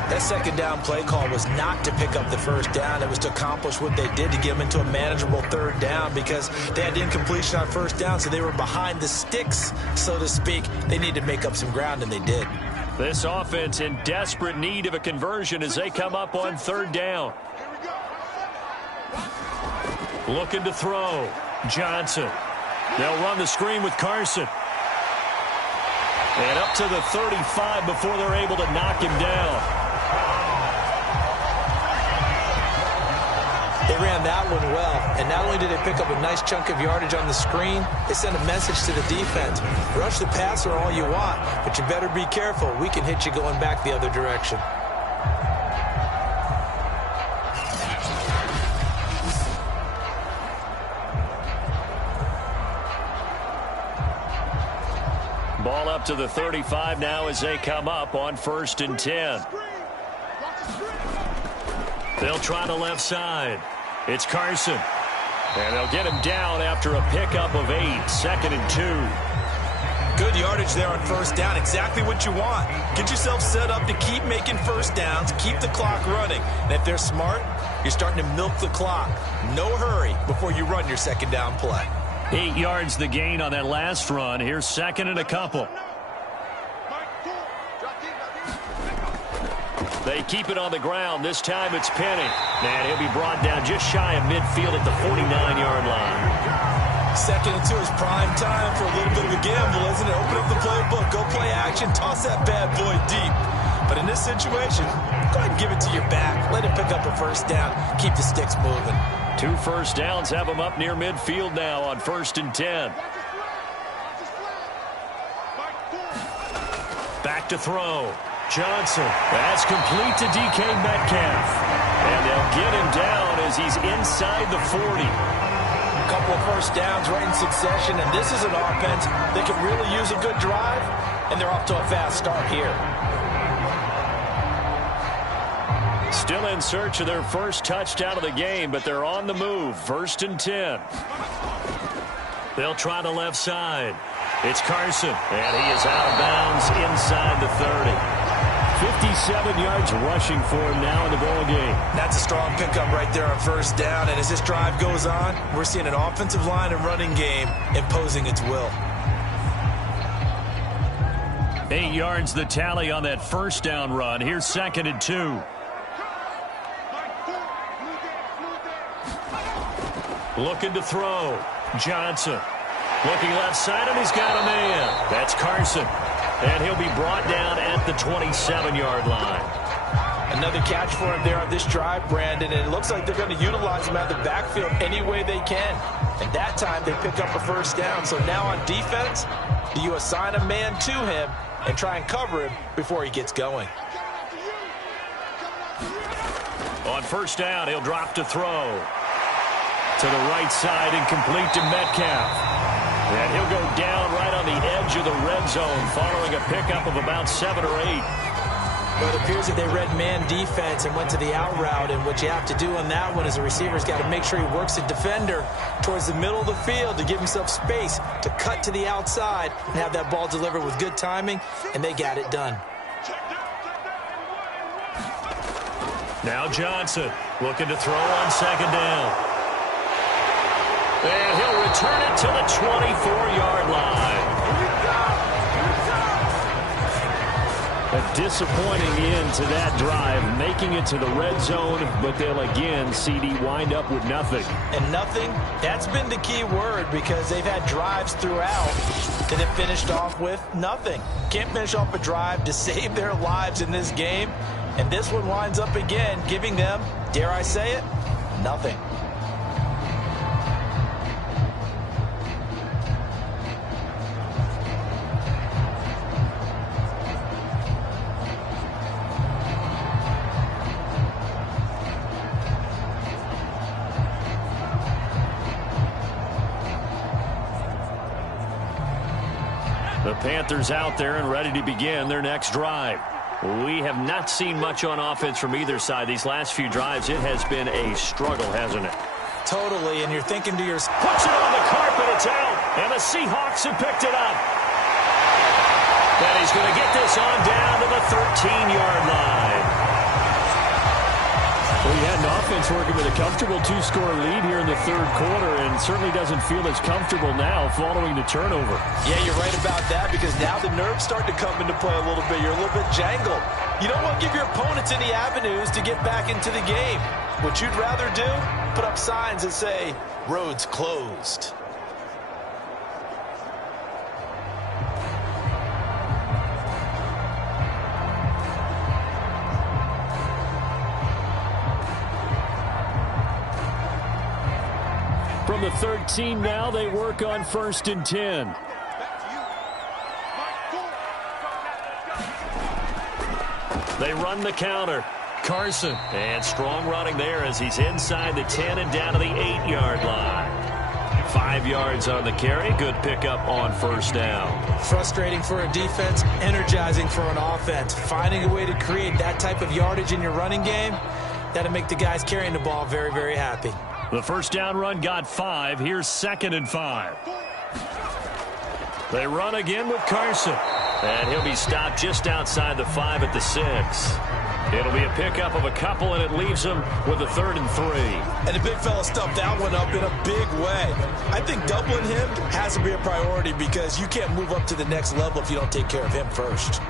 That second down play call was not to pick up the first down. It was to accomplish what they did to get them into a manageable third down because they had incompletion on first down, so they were behind the sticks, so to speak. They needed to make up some ground, and they did. This offense in desperate need of a conversion as they come up on third down. Looking to throw. Johnson. They'll run the screen with Carson. And up to the 35 before they're able to knock him down. They ran that one well, and not only did they pick up a nice chunk of yardage on the screen, they sent a message to the defense. Rush the passer all you want, but you better be careful. We can hit you going back the other direction. Ball up to the 35 now as they come up on 1st and 10. They'll try the left side. It's Carson. And they'll get him down after a pickup of 8. 2nd and 2. Good yardage there on first down. Exactly what you want. Get yourself set up to keep making first downs, keep the clock running. And if they're smart, you're starting to milk the clock. No hurry before you run your second down play. 8 yards the gain on that last run. Here's 2nd and a couple. They keep it on the ground. This time it's Penny. And he'll be brought down just shy of midfield at the 49-yard line. 2nd and 2 is prime time for a little bit of a gamble, isn't it? Open up the playbook, go play action, toss that bad boy deep. But in this situation, go ahead and give it to your back. Let it pick up a first down. Keep the sticks moving. 2 first downs have them up near midfield now on 1st and 10. Back to throw. Johnson. That's complete to DK Metcalf. And they'll get him down as he's inside the 40. A couple of first downs right in succession, and this is an offense that can really use a good drive, and they're off to a fast start here. Still in search of their first touchdown of the game, but they're on the move. 1st and 10. They'll try the left side. It's Carson, and he is out of bounds inside the 30. 57 yards rushing for him now in the ball game. That's a strong pickup right there on first down, and as this drive goes on, we're seeing an offensive line and running game imposing its will. 8 yards the tally on that first down run. Here's 2nd and 2. Looking to throw. Johnson. Looking left side, and he's got a man. That's Carson. And he'll be brought down at the 27-yard line. Another catch for him there on this drive, Brandon, and it looks like they're going to utilize him out of the backfield any way they can. And that time they pick up a first down. So now on defense, do you assign a man to him and try and cover him before he gets going? On first down, he'll drop to throw. To the right side and complete to Metcalf. And he'll go down right on the edge of the red zone following a pickup of about 7 or 8. Well, it appears that they read man defense and went to the out route, and what you have to do on that one is the receiver's got to make sure he works the defender towards the middle of the field to give himself space to cut to the outside and have that ball delivered with good timing, and they got it done. Now Johnson looking to throw on second down. And he'll return it to the 24-yard line. A disappointing end to that drive, making it to the red zone, but they'll again, CD, wind up with nothing. And nothing, that's been the key word, because they've had drives throughout that have finished off with nothing. Can't finish off a drive to save their lives in this game, and this one winds up again giving them, dare I say it, nothing. The Panthers out there and ready to begin their next drive. We have not seen much on offense from either side. These last few drives, it has been a struggle, hasn't it? Totally, and you're thinking to yourself, puts it on the carpet, it's out, and the Seahawks have picked it up. And he's going to get this on down to the 13-yard line. Well, he had an offense working with a comfortable 2-score lead here in the third quarter, and certainly doesn't feel as comfortable now following the turnover. Yeah, you're right about that, because now the nerves start to come into play a little bit. You're a little bit jangled. You don't want to give your opponents any avenues to get back into the game. What you'd rather do, put up signs that say, roads closed. From the 13 now, they work on 1st and 10. They run the counter. Carson. And strong running there as he's inside the 10 and down to the 8-yard line. 5 yards on the carry. Good pickup on first down. Frustrating for a defense, energizing for an offense. Finding a way to create that type of yardage in your running game, that'll make the guys carrying the ball very, very happy. The first down run got 5. Here's 2nd and 5. They run again with Carson. And he'll be stopped just outside the 5 at the 6. It'll be a pickup of a couple, and it leaves him with a 3rd and 3. And the big fella stuffed that one up in a big way. I think doubling him has to be a priority, because you can't move up to the next level if you don't take care of him first.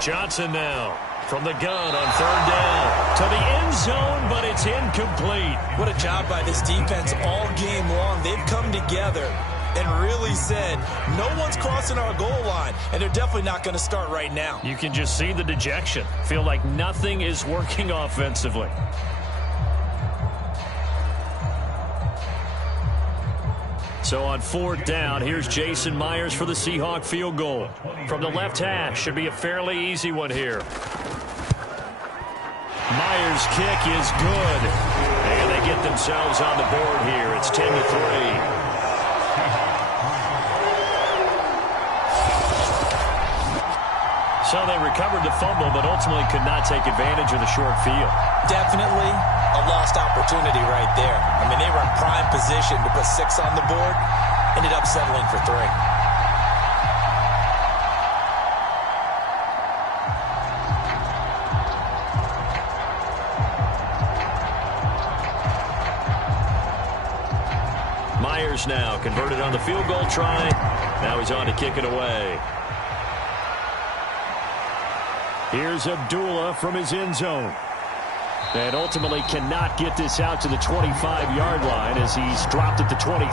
Johnson now from the gun on 3rd down to the end zone, but it's incomplete. What a job by this defense all game long. They've come together and really said, no one's crossing our goal line, and they're definitely not going to start right now. You can just see the dejection. Feel like nothing is working offensively. So on 4th down, here's Jason Myers for the Seahawk field goal. From the left hash, should be a fairly easy one here. Myers' kick is good. And they get themselves on the board here. It's 10-3. So they recovered the fumble, but ultimately could not take advantage of the short field. Definitely a lost opportunity right there. I mean, they were in prime position to put 6 on the board, ended up settling for 3. Panthers now. Converted on the field goal try. Now he's on to kick it away. Here's Abdullah from his end zone. And ultimately cannot get this out to the 25-yard line as he's dropped at the 23.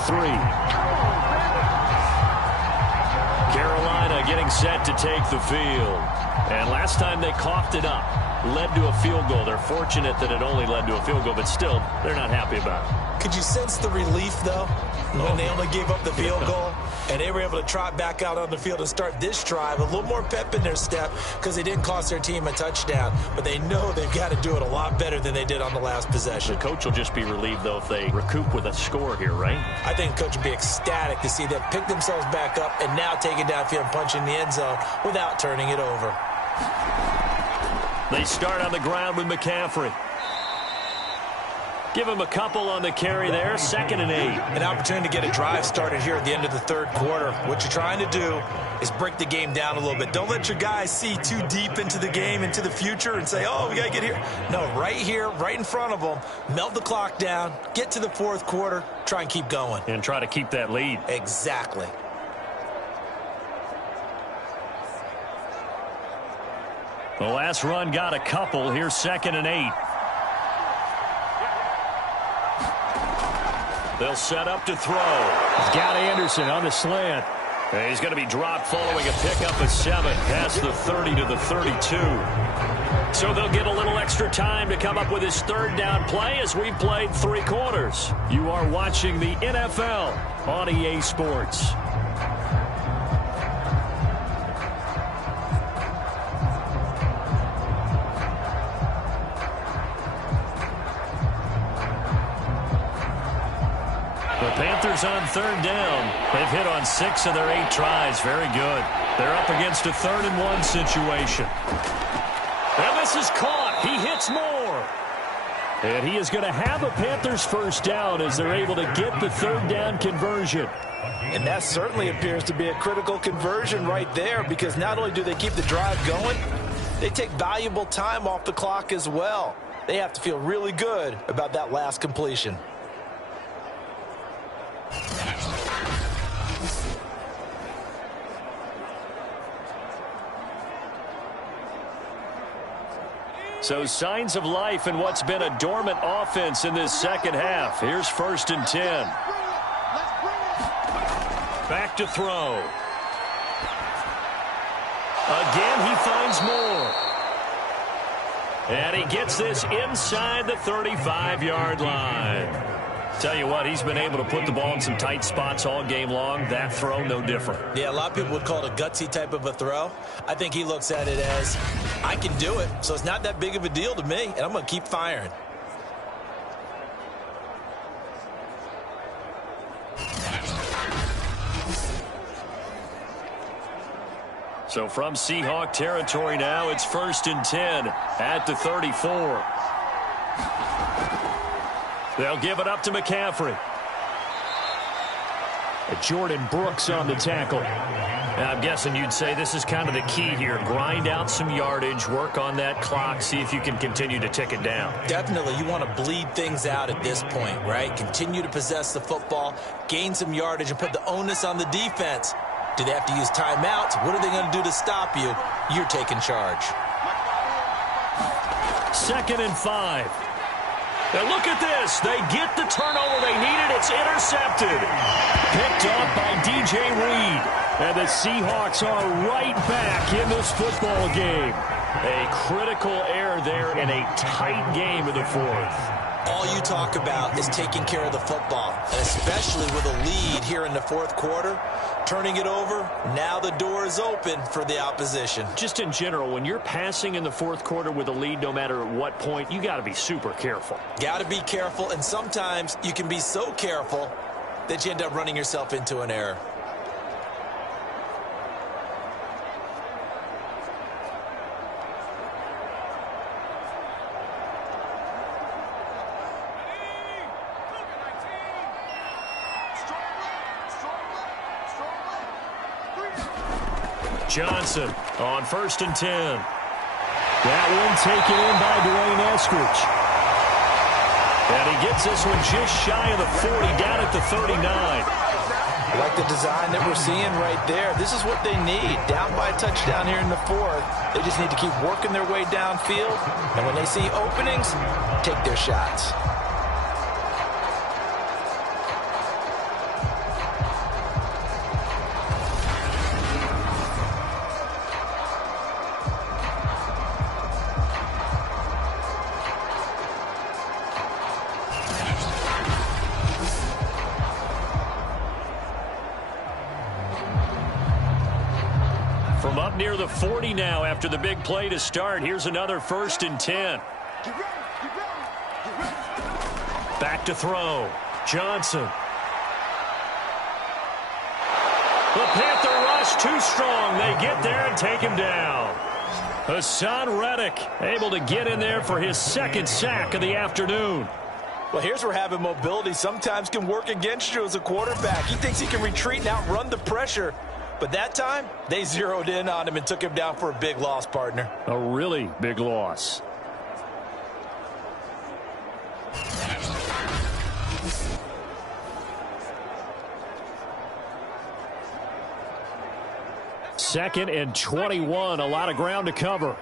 Carolina getting set to take the field. And last time they coughed it up, led to a field goal. They're fortunate that it only led to a field goal, but still, they're not happy about it. Could you sense the relief, though, when they only gave up the field goal? And they were able to trot back out on the field and start this drive. A little more pep in their step because they didn't cost their team a touchdown. But they know they've got to do it a lot better than they did on the last possession. The coach will just be relieved, though, if they recoup with a score here, right? I think the coach would be ecstatic to see them pick themselves back up and now take it downfield and punch in the end zone without turning it over. They start on the ground with McCaffrey. Give him a couple on the carry there. 2nd and 8. An opportunity to get a drive started here at the end of the third quarter. What you're trying to do is break the game down a little bit. Don't let your guys see too deep into the game, into the future, and say, oh, we got to get here. No, right here, right in front of them. Melt the clock down. Get to the fourth quarter. Try and keep going. And try to keep that lead. Exactly. The last run got a couple. Here's 2nd and 8. They'll set up to throw. He's got Anderson on the slant. And he's going to be dropped following a pickup of 7 past the 30 to the 32. So they'll get a little extra time to come up with his third down play as we've played 3 quarters. You are watching the NFL on EA Sports. The Panthers on 3rd down. They've hit on 6 of their 8 tries. Very good. They're up against a 3rd and 1 situation. And this is caught. He hits more. And he is going to have a Panthers first down as they're able to get the 3rd down conversion. And that certainly appears to be a critical conversion right there, because not only do they keep the drive going, they take valuable time off the clock as well. They have to feel really good about that last completion. So signs of life in what's been a dormant offense in this second half. Here's 1st and 10. Back to throw. Again, he finds more. And he gets this inside the 35-yard line. Tell you what, he's been able to put the ball in some tight spots all game long. That throw, no different. Yeah, a lot of people would call it a gutsy type of a throw. I think he looks at it as, I can do it, so it's not that big of a deal to me, and I'm going to keep firing. So from Seahawk territory now, it's 1st and 10 at the 34. They'll give it up to McCaffrey. Jordan Brooks on the tackle. Now, I'm guessing you'd say this is kind of the key here. Grind out some yardage, work on that clock, see if you can continue to tick it down. Definitely, you want to bleed things out at this point, right? Continue to possess the football, gain some yardage, and put the onus on the defense. Do they have to use timeouts? What are they going to do to stop you? You're taking charge. 2nd and 5. Now look at this. They get the turnover they needed. It's intercepted. Picked up by DJ Reed. And the Seahawks are right back in this football game. A critical error there in a tight game in the 4th. All you talk about is taking care of the football, and especially with a lead here in the 4th quarter. Turning it over, now the door is open for the opposition. Just in general, when you're passing in the 4th quarter with a lead, no matter at what point, you got to be super careful. Got to be careful, and sometimes you can be so careful that you end up running yourself into an error. Johnson on 1st and 10. That one taken in by Dwayne Eskridge. And he gets this one just shy of the 40, down at the 39. I like the design that we're seeing right there. This is what they need. Down by a touchdown here in the fourth. They just need to keep working their way downfield. And when they see openings, take their shots. From up near the 40 now after the big play to start. Here's another 1st and 10. Back to throw. Johnson. The Panther rush too strong. They get there and take him down. Hassan Reddick able to get in there for his 2nd sack of the afternoon. Well, here's where having mobility sometimes can work against you as a quarterback. He thinks he can retreat and outrun the pressure. But that time, they zeroed in on him and took him down for a big loss, partner. A really big loss. Second and 21, a lot of ground to cover.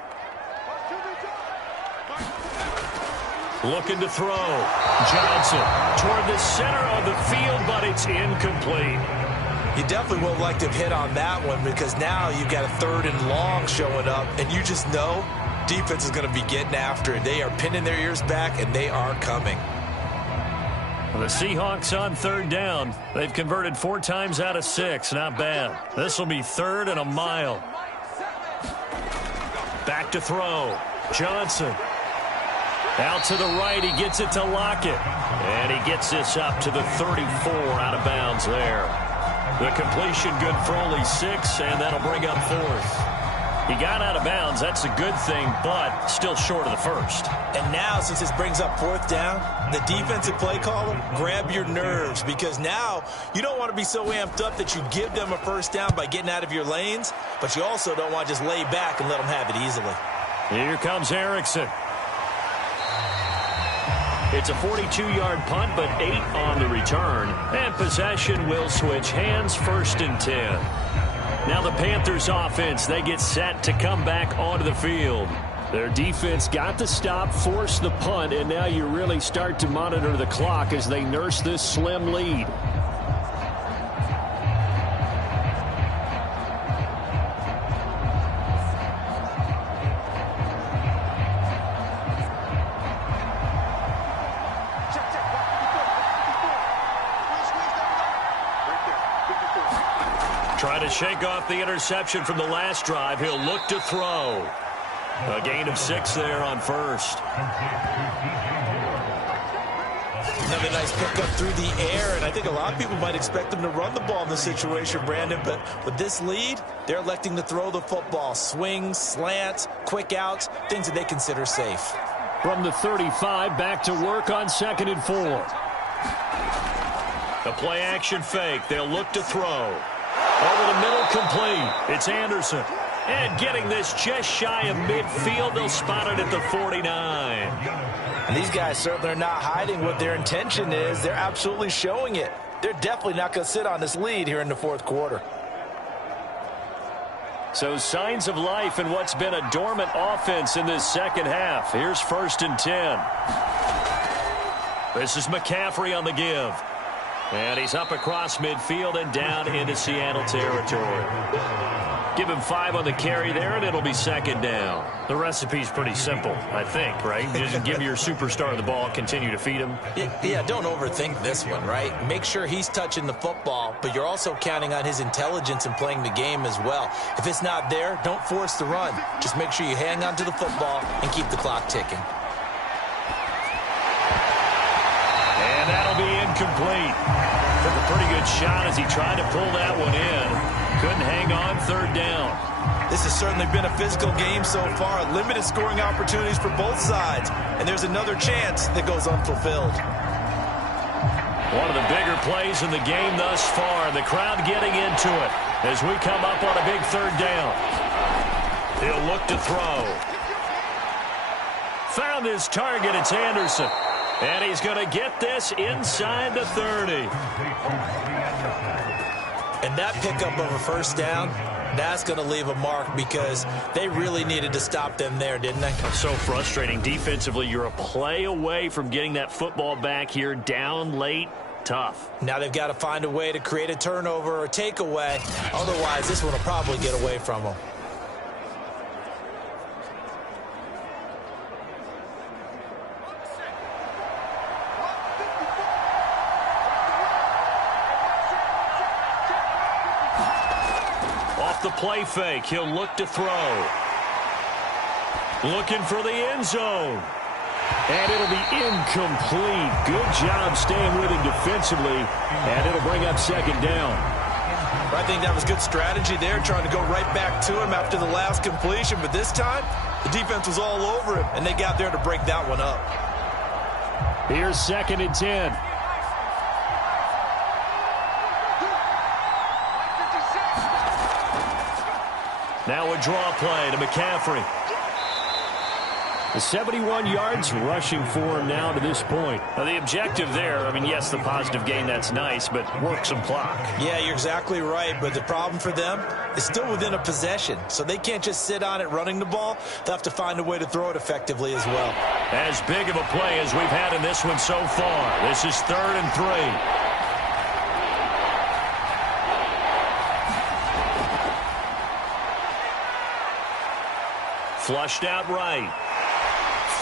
Looking to throw. Johnson toward the center of the field, but it's incomplete. You definitely would have liked to have hit on that one because now you've got a 3rd and long showing up, and you just know defense is going to be getting after it. They are pinning their ears back, and they are coming. The Seahawks on 3rd down. They've converted 4 times out of 6. Not bad. This will be 3rd and a mile. Back to throw. Johnson. Out to the right. He gets it to Lockett. And he gets this up to the 34 out of bounds there. The completion good for only 6, and that'll bring up 4th. He got out of bounds. That's a good thing, but still short of the 1st. And now, since this brings up 4th down, the defensive play caller, grab your nerves because now you don't want to be so amped up that you give them a 1st down by getting out of your lanes, but you also don't want to just lay back and let them have it easily. Here comes Erickson. It's a 42-yard punt, but 8 on the return. And possession will switch hands, 1st and 10. Now the Panthers offense, they get set to come back onto the field. Their defense got the stop, forced the punt, and now you really start to monitor the clock as they nurse this slim lead. Try to shake off the interception from the last drive. He'll look to throw. A gain of 6 there on 1st. Another nice pickup through the air, and I think a lot of people might expect them to run the ball in this situation, Brandon, but with this lead, they're electing to throw the football. Swings, slants, quick outs, things that they consider safe. From the 35, back to work on 2nd and 4. The play action fake. They'll look to throw. Over the middle, complete. It's Anderson. And getting this just shy of midfield, they'll spot it at the 49. And these guys certainly are not hiding what their intention is. They're absolutely showing it. They're definitely not going to sit on this lead here in the 4th quarter. So signs of life in what's been a dormant offense in this 2nd half. Here's 1st and 10. This is McCaffrey on the give. And he's up across midfield and down into Seattle territory. Give him 5 on the carry there, and it'll be 2nd down. The recipe's pretty simple, I think, right? Just give your superstar the ball, continue to feed him. Yeah, don't overthink this one, right? Make sure he's touching the football, but you're also counting on his intelligence in playing the game as well. If it's not there, don't force the run. Just make sure you hang on to the football and keep the clock ticking. And that'll be incomplete. Took a pretty good shot as he tried to pull that one in. Couldn't hang on 3rd down. This has certainly been a physical game so far. Limited scoring opportunities for both sides. And there's another chance that goes unfulfilled. One of the bigger plays in the game thus far. The crowd getting into it as we come up on a big 3rd down. He'll look to throw. Found his target. It's Anderson. And he's going to get this inside the 30. And that pickup of a first down, that's going to leave a mark because they really needed to stop them there, didn't they? So frustrating. Defensively, you're a play away from getting that football back here down late. Tough. Now they've got to find a way to create a turnover or a takeaway. Otherwise, this one will probably get away from them. Off the play fake, he'll look to throw. Looking for the end zone. And it'll be incomplete. Good job staying with him defensively. And it'll bring up second down. I think that was good strategy there, trying to go right back to him after the last completion. But this time, the defense was all over him, and they got there to break that one up. Here's 2nd and 10. Now a draw play to McCaffrey. The 71 yards rushing for him now to this point. Now the objective there, I mean, yes, the positive gain, that's nice, but work some clock. Yeah, you're exactly right, but the problem for them is still within a possession, so they can't just sit on it running the ball. They'll have to find a way to throw it effectively as well. As big of a play as we've had in this one so far. This is 3rd and 3. Flushed out right.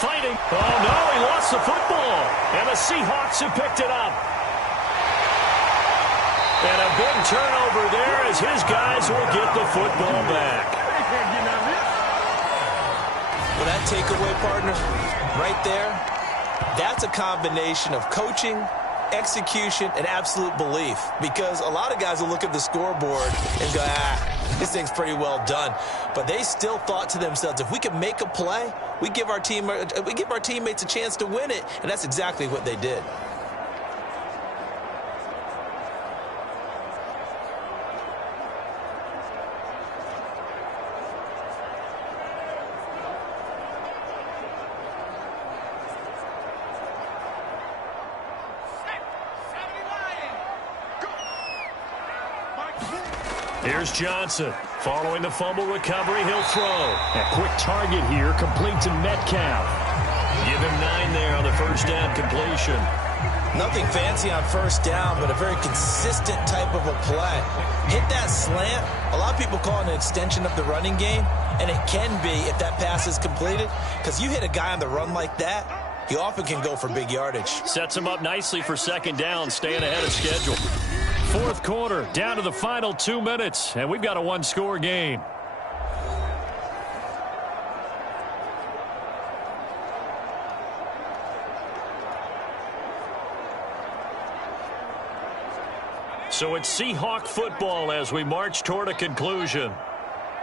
Fighting. Oh, no, he lost the football. And the Seahawks have picked it up. And a big turnover there as his guys will get the football back. Well, that takeaway, partner, right there, that's a combination of coaching, execution, and absolute belief. Because a lot of guys will look at the scoreboard and go, this thing's pretty well done. But they still thought to themselves, if we can make a play, we give our teammates a chance to win it. And that's exactly what they did. Here's Johnson. Following the fumble recovery, he'll throw. A quick target here, complete to Metcalf. Give him 9 there on the first down completion. Nothing fancy on first down, but a very consistent type of a play. Hit that slant. A lot of people call it an extension of the running game, and it can be if that pass is completed, because you hit a guy on the run like that, he often can go for big yardage. Sets him up nicely for second down, staying ahead of schedule. 4th quarter, down to the final 2 minutes, and we've got a one-score game. So it's Seahawk football as we march toward a conclusion.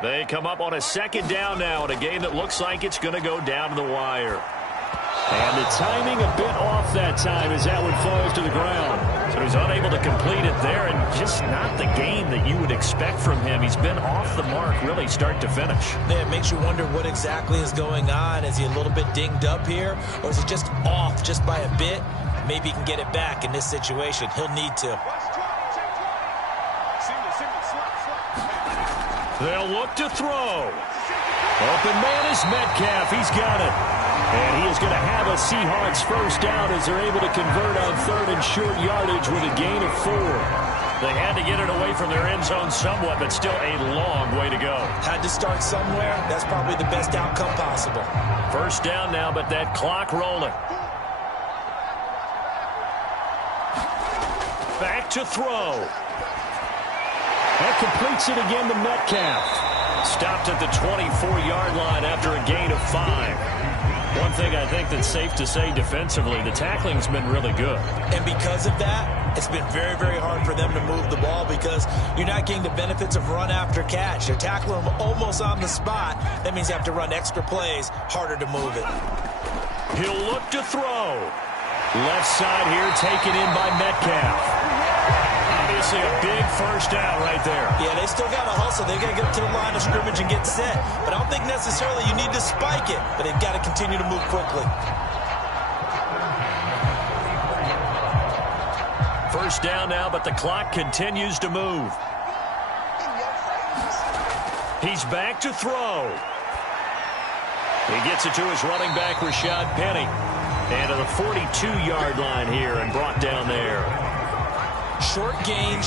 They come up on a second down now in a game that looks like it's going to go down to the wire. And the timing a bit off that time as that one falls to the ground. So he's unable to complete it there, and just not the game that you would expect from him. He's been off the mark really start to finish. Yeah, it makes you wonder what exactly is going on. Is he a little bit dinged up here, or is it just off just by a bit? Maybe he can get it back in this situation. He'll need to. They'll look to throw. Open man is Metcalf. He's got it. And he is going to have a Seahawks first down as they're able to convert on 3rd and short yardage with a gain of 4. They had to get it away from their end zone somewhat, but still a long way to go. Had to start somewhere. That's probably the best outcome possible. First down now, but that clock rolling. Back to throw. That completes it again to Metcalf. Stopped at the 24-yard line after a gain of 5. One thing I think that's safe to say defensively, the tackling's been really good. And because of that, it's been very, very hard for them to move the ball because you're not getting the benefits of run after catch. You're tackling them almost on the spot. That means you have to run extra plays, harder to move it. He'll look to throw. Left side here taken in by Metcalf. Obviously a big first down right there. Yeah, they still got to hustle. They got to get up to the line of scrimmage and get set. But I don't think necessarily you need to spike it, but they've got to continue to move quickly. First down now, but the clock continues to move. He's back to throw. He gets it to his running back, Rashad Penny. And to the 42-yard line here and brought down there. Short gain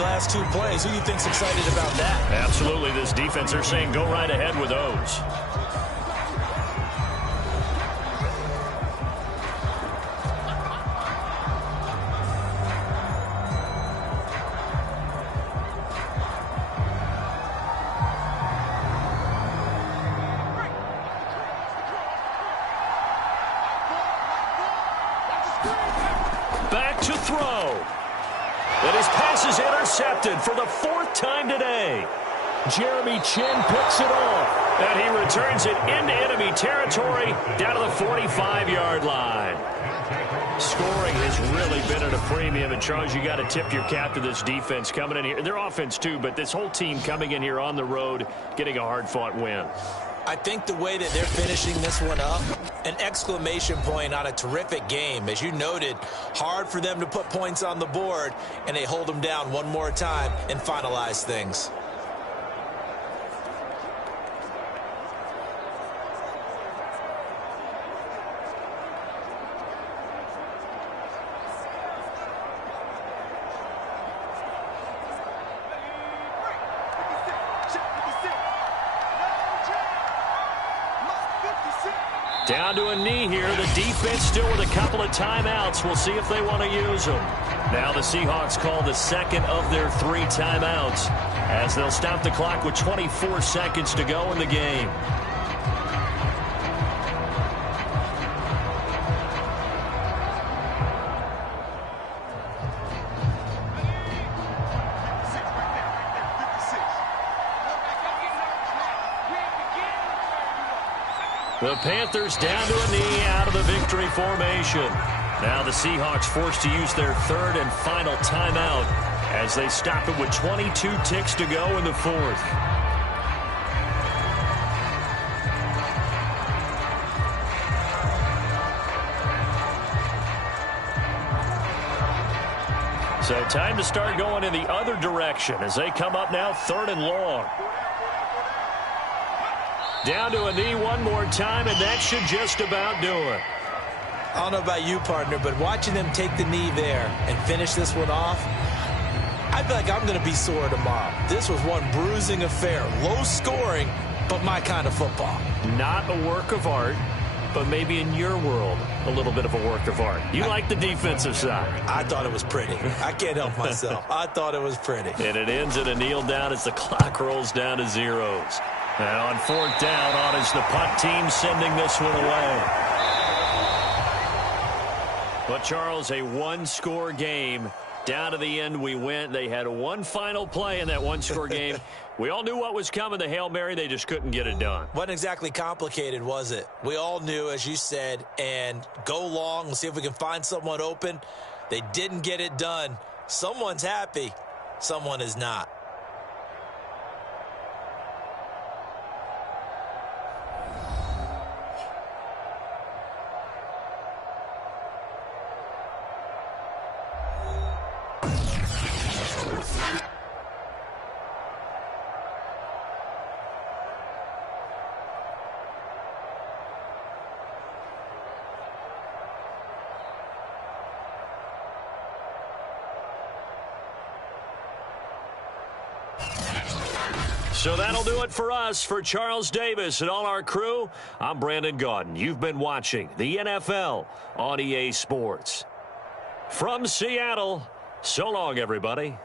last two plays. Who do you think's excited about that? Absolutely. This defense, they're saying go right ahead with those. Back to throw. And his pass is intercepted for the fourth time today. Jeremy Chin picks it off. And he returns it into enemy territory down to the 45-yard line. Scoring has really been at a premium. And, Charles, you got to tip your cap to this defense coming in here. Their offense, too, but this whole team coming in here on the road, getting a hard-fought win. I think the way that they're finishing this one up, an exclamation point on a terrific game. As you noted, hard for them to put points on the board, and they hold them down one more time and finalize things. Down to a knee here. The defense still with a couple of timeouts. We'll see if they want to use them. Now the Seahawks call the second of their 3 timeouts as they'll stop the clock with 24 seconds to go in the game. The Panthers down to a knee out of the victory formation. Now the Seahawks forced to use their third and final timeout as they stop it with 22 ticks to go in the fourth. So time to start going in the other direction as they come up now 3rd and long. Down to a knee one more time, and that should just about do it. I don't know about you, partner, but watching them take the knee there and finish this one off, I feel like I'm going to be sore tomorrow. This was one bruising affair. Low scoring, but my kind of football. Not a work of art, but maybe in your world, a little bit of a work of art. You like the defensive side. I thought it was pretty. I can't help myself. I thought it was pretty. And it ends in a kneel down as the clock rolls down to zeros. And on 4th down, on is the punt team sending this one away. But, Charles, a one-score game. Down to the end we went. They had one final play in that one-score game. We all knew what was coming, the Hail Mary. They just couldn't get it done. Wasn't exactly complicated, was it? We all knew, as you said, and go long. We'll see if we can find someone open. They didn't get it done. Someone's happy. Someone is not. So that'll do it for us. For Charles Davis and all our crew, I'm Brandon Gaudin. You've been watching the NFL on EA Sports. From Seattle, so long, everybody.